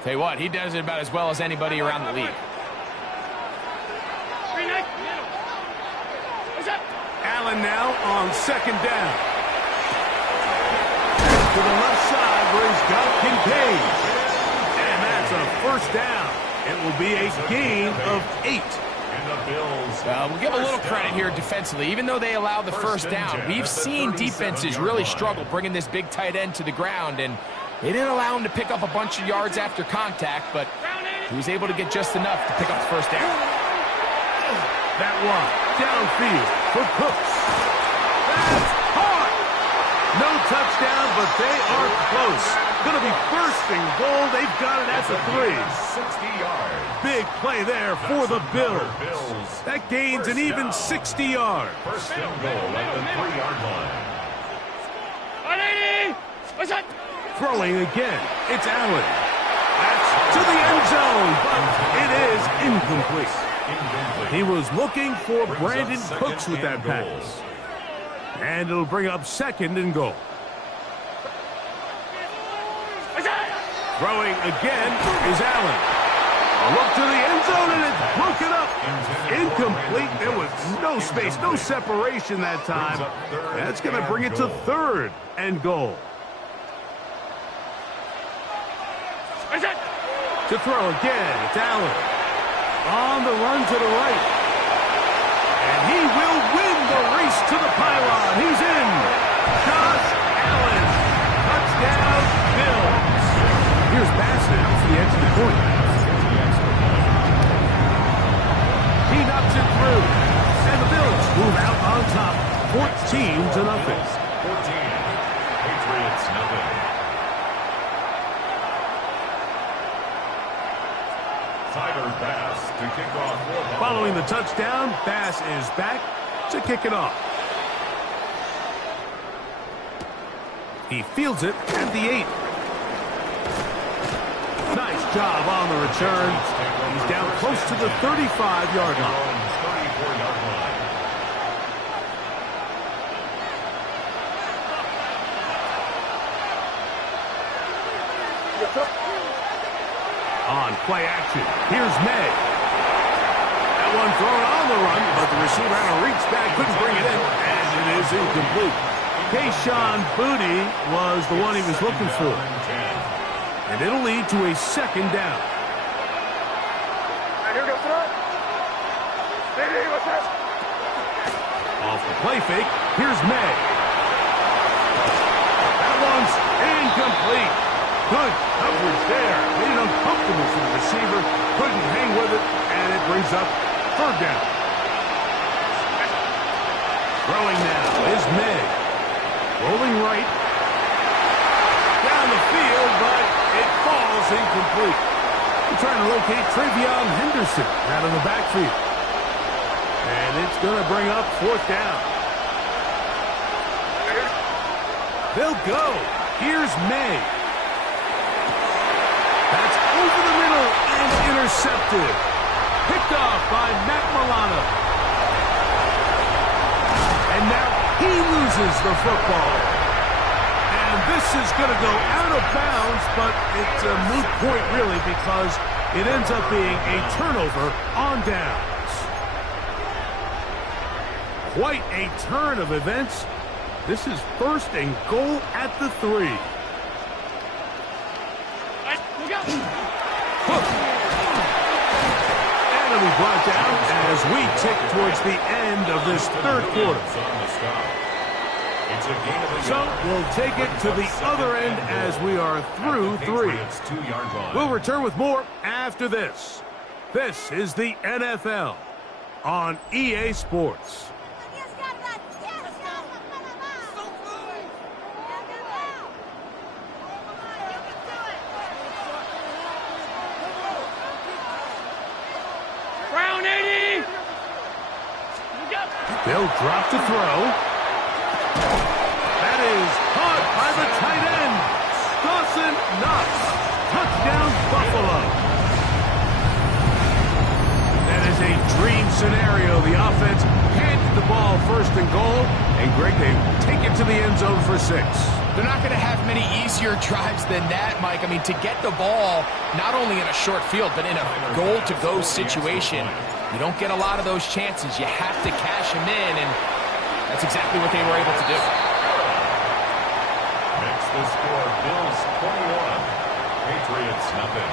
tell you what, he does it about as well as anybody around the league. Allen now on second down. To the left side where he's got Kincaid. And that's a first down. It will be a gain of 8. We'll give a little credit here defensively. Even though they allow the first down, we've seen defenses really struggle bringing this big tight end to the ground, and they didn't allow him to pick up a bunch of yards after contact, but he was able to get just enough to pick up the first down. That one downfield for Cooks. That's hard. No touchdown, but they are close. Going to be first and goal. They've got it at the 3. 60 yards. Big play there for the Bills. That gains an even 60 yards. First and goal at the 3-yard line. Throwing again. It's Allen. That's to the end zone, but it is incomplete. He was looking for Brandon Cooks with that pass. And it'll bring up 2nd and goal. Throwing again is Allen. A look to the end zone, and it's broken up. Incomplete. There was no space, no separation that time. That's going to bring it to 3rd and goal. To throw again, it's Allen. On the run to the right. And he will win the race to the pylon. He's in. Josh Allen. Touchdown, Bills. Here's Bass now for the extra point. He knocks it through. And the Bills move out on top, 14-0. 14. Patriots nothing. Tyler Bass to kick off. Following the touchdown, Bass is back to kick it off. He fields it at the 8. Nice job on the return. He's down close to the 35-yard line. 34-yard line. On play action, here's May. That one thrown on the run, but the receiver had a reach back, couldn't bring it in, and it is incomplete. Kayshawn Boutte was the one he was looking for. And it'll lead to a 2nd down. Off the play fake, here's May. That one's incomplete. Good coverage there. Made it uncomfortable for the receiver. Couldn't hang with it, and it brings up 3rd down. Throwing now is May. Rolling right. Down the field, but it falls incomplete. We're trying to locate Travion Henderson out of the backfield. And it's going to bring up 4th down. They'll go. Here's May. That's over the middle and intercepted. Picked off by Matt Milano. And now he loses the football. And this is going to go out of bounds, but it's a moot point really because it ends up being a turnover on downs. Quite a turn of events. This is 1st and goal at the 3. And it'll be brought down as we tick towards the end of this 3rd quarter. So we'll take it to the other end as we are through 3. We'll return with more after this. This is the NFL on EA Sports. They'll drop to throw. That is caught by the tight end. Dawson Knox. Touchdown, Buffalo. That is a dream scenario. The offense handed the ball 1st and goal. And Greg, they take it to the end zone for 6. They're not going to have many easier drives than that, Mike. I mean, to get the ball, not only in a short field, but in a goal-to-go situation, you don't get a lot of those chances. You have to cash them in, and that's exactly what they were able to do. Next, the score, Bills 21, Patriots nothing.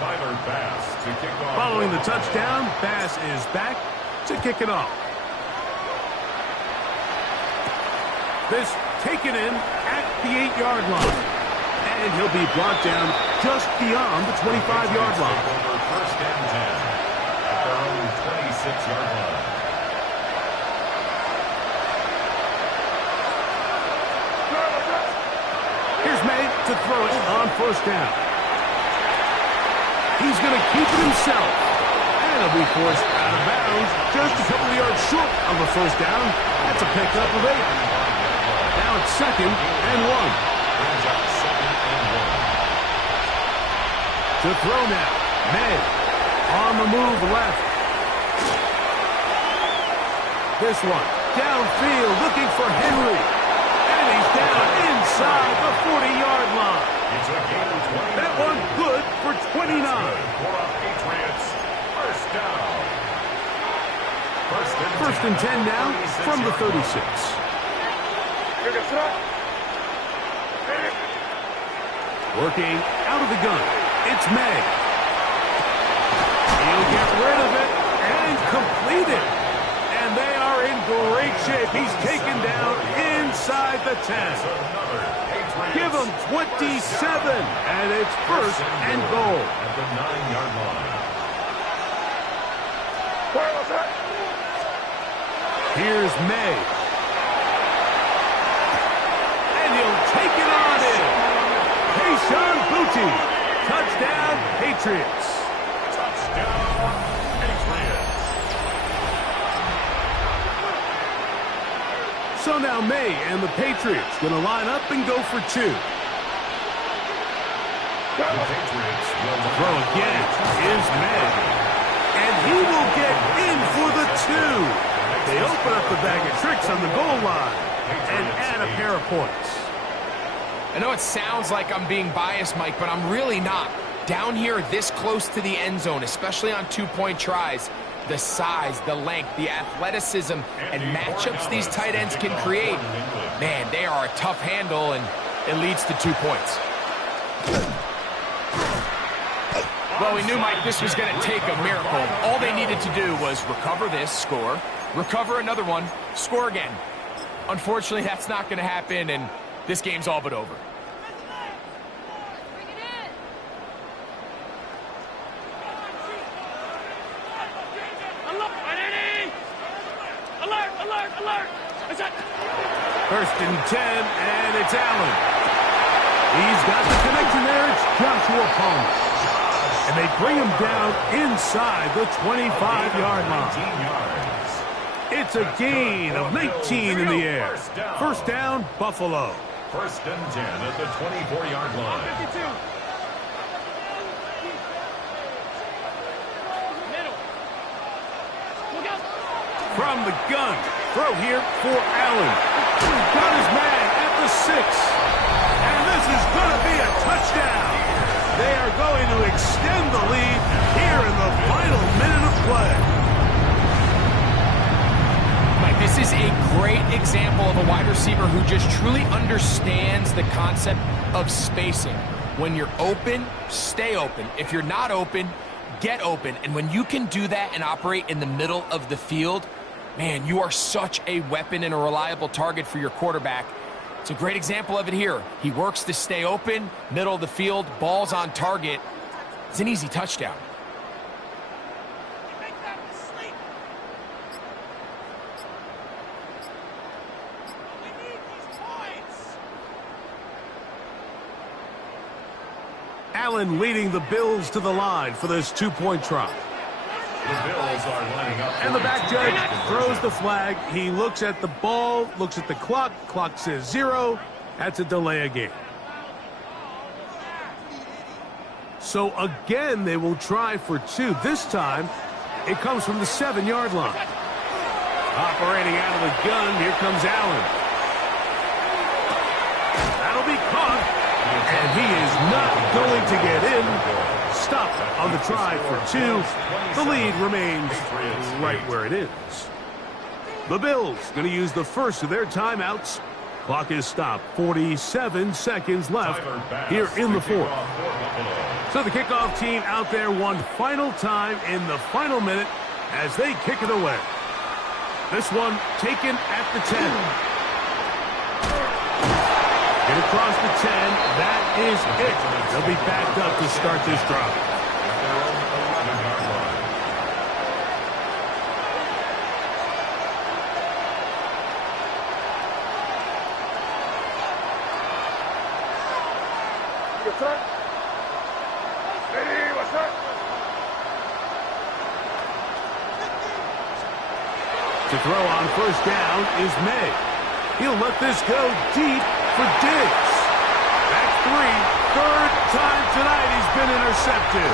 Tyler Bass to kick off. Following the touchdown, Bass is back to kick it off. This taken in at the 8-yard line. And he'll be brought down just beyond the 25-yard line. Over 1st and 10 at their own 26-yard line. Here's May to throw it on 1st down. He's going to keep it himself. And he'll be forced out of bounds just a couple of yards short of the 1st down. That's a pickup of 8. Now it's 2nd and 1. To throw now. May on the move left. This one downfield looking for Henry. And he's down inside inside the 40-yard line. It's a gain of 29. That one good for 29. For a Patriots first down. First and 10 now from the 36. Working out of the gun. It's May. He'll get rid of it and complete it. And they are in great shape. He's taken down inside the 10. Give him 27, and it's first and goal. At the 9-yard line. Here's May. And he'll take it on in. Keyshawn Boutte. Touchdown, Patriots. Touchdown, Patriots. So now May and the Patriots going to line up and go for two. The Patriots will Throw again is May. And he will get in for the two. They open up the bag of tricks on the goal line and add a pair of points. I know it sounds like I'm being biased, Mike, but I'm really not. Down here this close to the end zone, especially on two-point tries, the size, the length, the athleticism, and matchups these tight ends can create, man, they are a tough handle, and it leads to 2 points. Well, we knew, Mike, this was going to take a miracle. All they needed to do was recover this, score, recover another one, score again. Unfortunately, that's not going to happen, and this game's all but over. First and 10, and it's Allen. He's got the connection there. It's Joshua Palmer. And they bring him down inside the 25-yard line. It's a gain of 19 in the air. First down, Buffalo. First and 10 at the 24-yard line. From the gun, throw here for Allen. Got his man at the 6. And this is going to be a touchdown. They are going to extend the lead here in the final minute of play. Mike, this is a great example of a wide receiver who just truly understands the concept of spacing. When you're open, stay open. If you're not open, get open. And when you can do that and operate in the middle of the field, man, you are such a weapon and a reliable target for your quarterback. It's a great example of it here. He works to stay open, middle of the field, ball's on target. It's an easy touchdown. Allen leading the Bills to the line for this two-point try. The Bills are lining up. And the back judge throws the flag. He looks at the ball, looks at the clock. Clock says 0. That's a delay of game. So again, they will try for two. This time, it comes from the 7-yard line. Operating out of the gun, here comes Allen. That'll be caught. And he is not going to get in. Stop on the try for two. The lead remains right where it is. The Bills going to use the first of their timeouts. Clock is stopped. 47 seconds left here in the fourth. So the kickoff team out there one final time in the final minute as they kick it away. This one taken at the 10. Get across the 10. That is it. They'll be backed up to start this drive. To throw on first down is May. He'll let this go deep for Diggs. That's 3. Third time tonight he's been intercepted.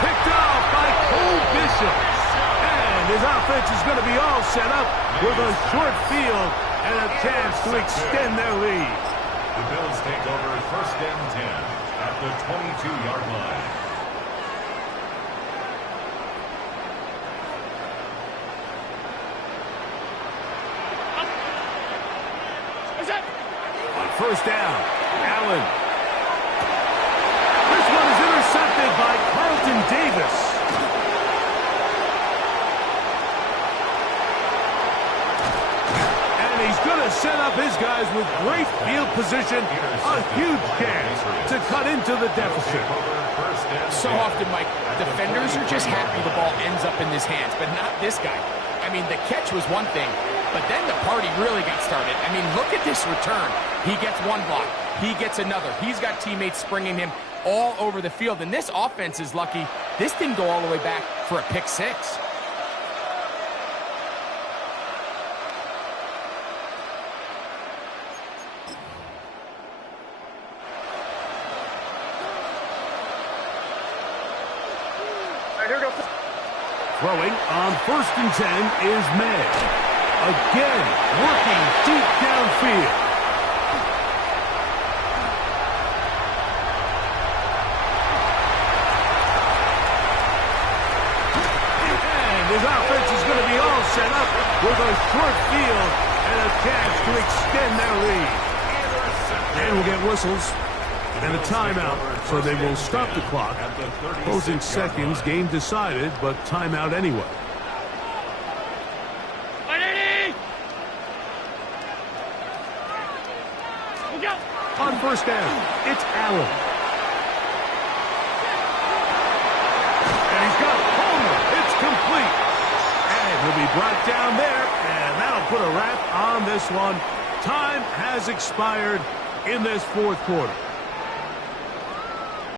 Picked off by Cole Bishop. And his offense is going to be all set up with a short field and a chance to extend their lead. The Bills take over 1st and 10 at the 22-yard line. On 1st down, Allen. This one is intercepted by Carlton Davis. And he's going to set up his guys with great field position. A huge chance to cut into the deficit. So often, Mike, defenders are just happy the ball ends up in his hands, but not this guy. I mean, the catch was one thing, but then the party really got started. I mean, look at this return. He gets one block. He gets another. He's got teammates springing him all over the field, and this offense is lucky. This didn't go all the way back for a pick six. Throwing on 1st and 10 is May. Again, working deep downfield. And his offense is going to be all set up with a short field and a catch to extend their lead. And we'll get whistles and a timeout, so they will stop the clock. Closing seconds, game decided, but timeout anyway. On 1st down, it's Allen. And he's got Homer. It's complete. And he'll be brought down there, and that'll put a wrap on this one. Time has expired in this 4th quarter.